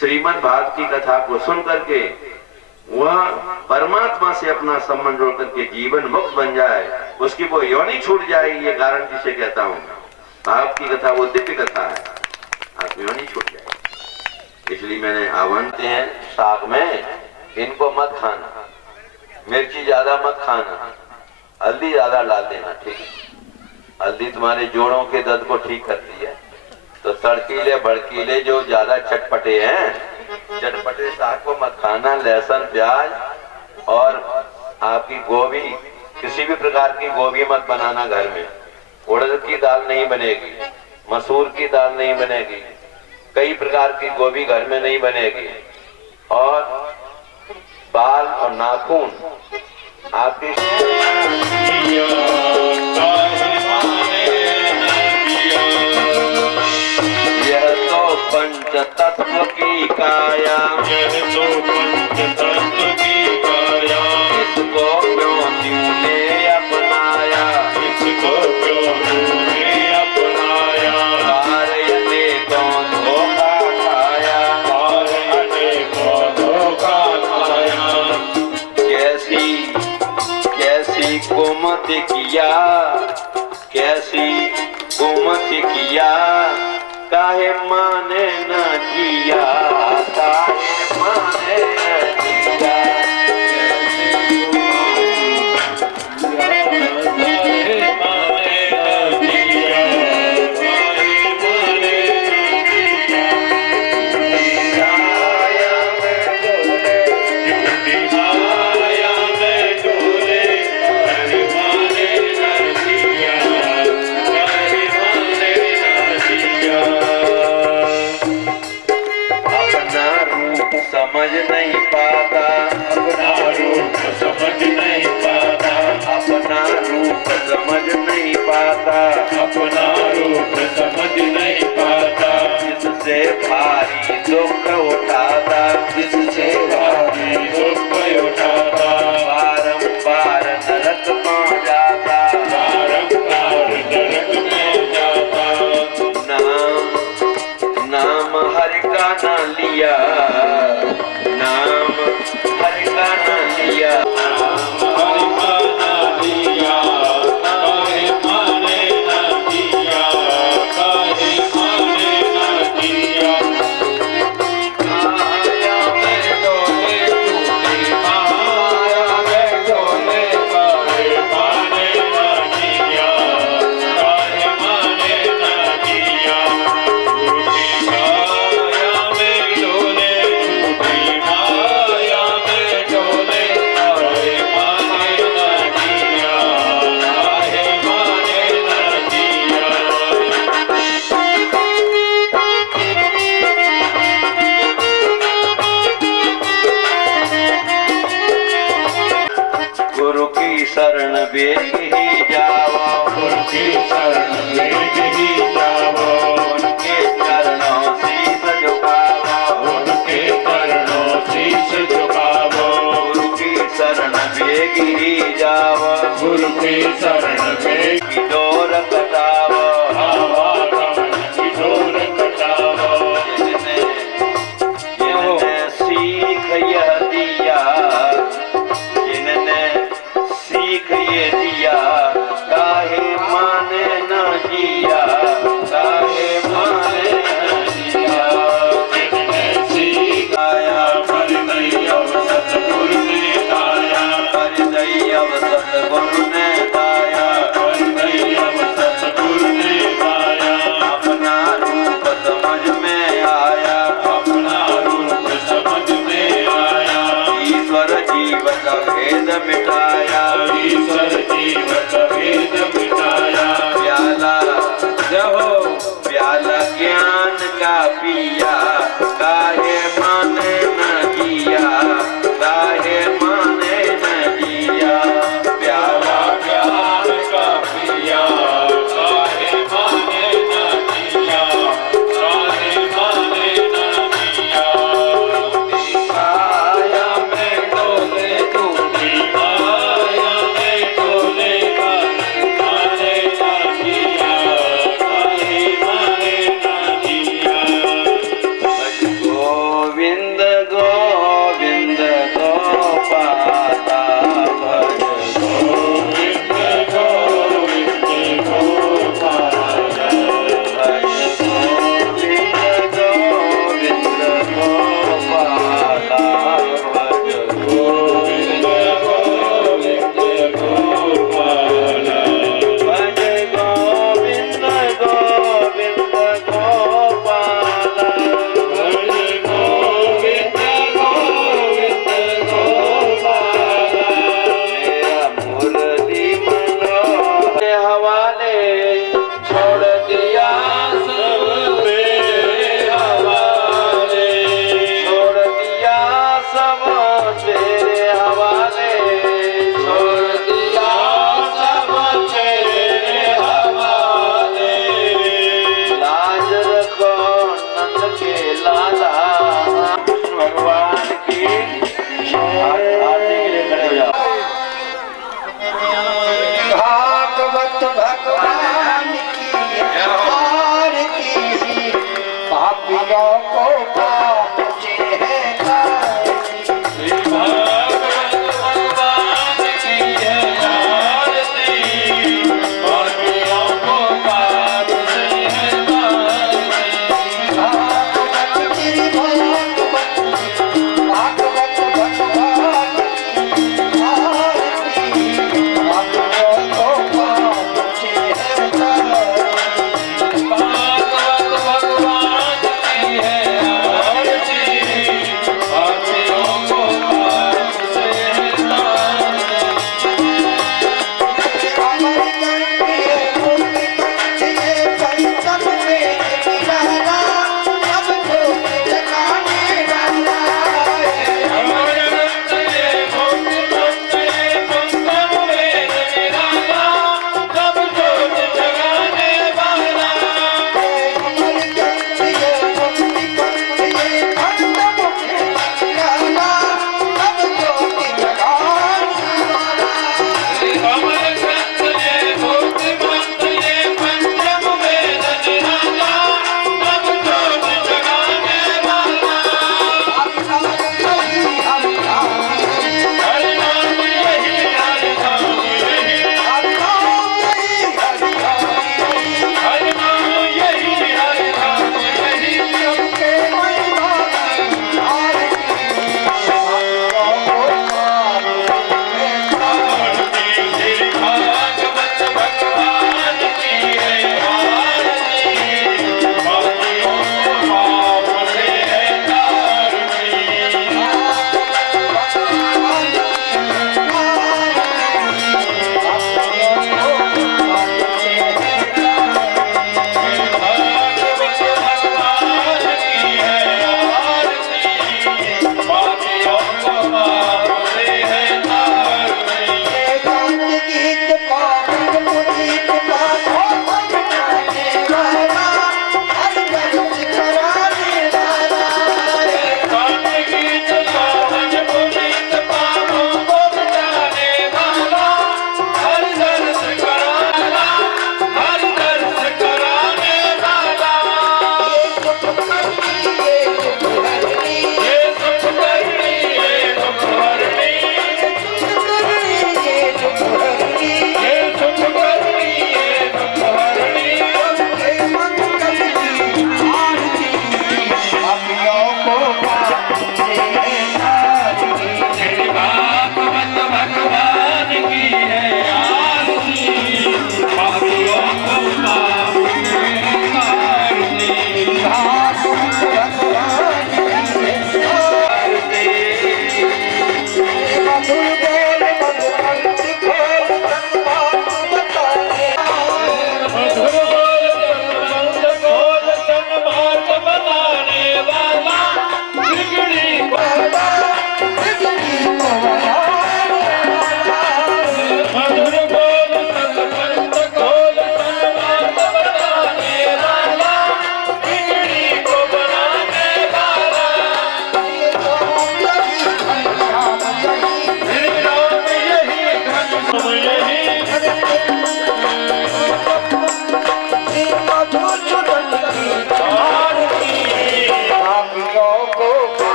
श्रीमद् भागवत की कथा को सुन करके वह परमात्मा से अपना संबंध जोड़ करके जीवन मुक्त बन जाए, उसकी वो योनि छूट जाएगी, ये गारंटी से कहता हूँ। भागवत की कथा वो दिव्य कथा है, आपकी योनि छूट जाएगी। इसलिए मैंने आह्वान किए हैं, साग में इनको मत खाना, मिर्ची ज्यादा मत खाना, हल्दी ज्यादा डाल देना, ठीक है। हल्दी तुम्हारे जोड़ों के दर्द को ठीक करती है। तो तड़कीले भड़कीले जो ज्यादा चटपटे हैं, चटपटे साग को मत खाना। लहसुन प्याज और आपकी गोभी, किसी भी प्रकार की गोभी मत बनाना घर में। उड़द की दाल नहीं बनेगी, मसूर की दाल नहीं बनेगी, कई प्रकार की गोभी घर में नहीं बनेगी। और बाल और नाखून आपकी यह तो पंच तत्व की काया, यह तो पंच तत्व की काया, इसको क्यों तूने अपनाया, इसको क्यों तूने अपनाया। कार्य ने तो धोखा खाया, कार्य कुमति किया, कैसी कुमति किया, काहे माने न जिया, काहे माने न जिया, समझ नहीं पाता, अपना रूप समझ नहीं पाता, अपना रूप समझ नहीं पाता, अपना रूप समझ नहीं पाता, जिससे भारी दुख उठाता, जिससे भारी दुख उठाता, बारंबार नरक में जाता, बारंबार नरक में जाता, नाम हरि का ना लिया, नाम हरि का ना लिया, हरि का ना लिया, काहे माने ना दिया, काहे माने ना दिया, माया में डोले टूटे, माया में डोले, काहे माने ना दिया, काहे माने ना दिया, माया में डोले टूटे, माया में डोले, काहे माने ना दिया, काहे माने ना दिया। गुरु की शरण वेग ही जाओ, गुरु की शरण वेग ही जाओ, उनके चरणों शीश झुकाओ, उनके चरणों शीश झुकाओ, गुरु की शरण वेग ही जाओ, गुरु की शरण वेग की डोर कटाओ, हवा कमल की डोर कटाओ, जिनने सीख यह दिया, जिनने सीख ये दिया, काहे माने न जिया, काहे माने न जिया, जिनने सीख आया, परिदैव सतगुरु ने गाया, परिदैव सतगुरु ने गाया, परिदैव सतगुरु ने गाया, अपना रूप समझ में आया, अपना रूप समझ में आया, ईश्वर जीव का भेद मिटाया, ईश्वर जीव का भेद मिटाया, प्याला जहो प्याला ज्ञान का पिया, काहे माने न जिया, काहे माने न जिया, प्याला ज्ञान का पिया, काहे माने न जिया, काहे माने न जिया, माया में डोले टूटी,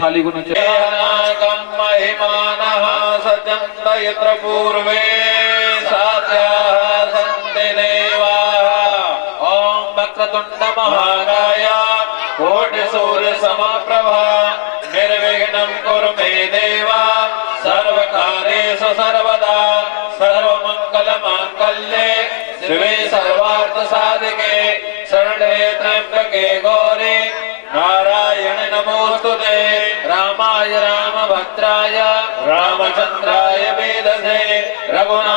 खाली गुण महिमानः सजन्त यत्र पूर्वे साध्याः सन्ति देवाः। ॐ वक्रतुण्ड महाकाय कोटिसूर्यसमप्रभा निर्विघ्नं कुरु मे देव सर्वकार्येषु सर्वदा सर्वमङ्गलमाङ्गल्ये शिवे सर्वार्थसाधिके शरणे त्र्यम्बके गौरी नारायण नमोस्तुते। रामाय रामभद्राय रामचन्द्राय वेदसे रघुनाथ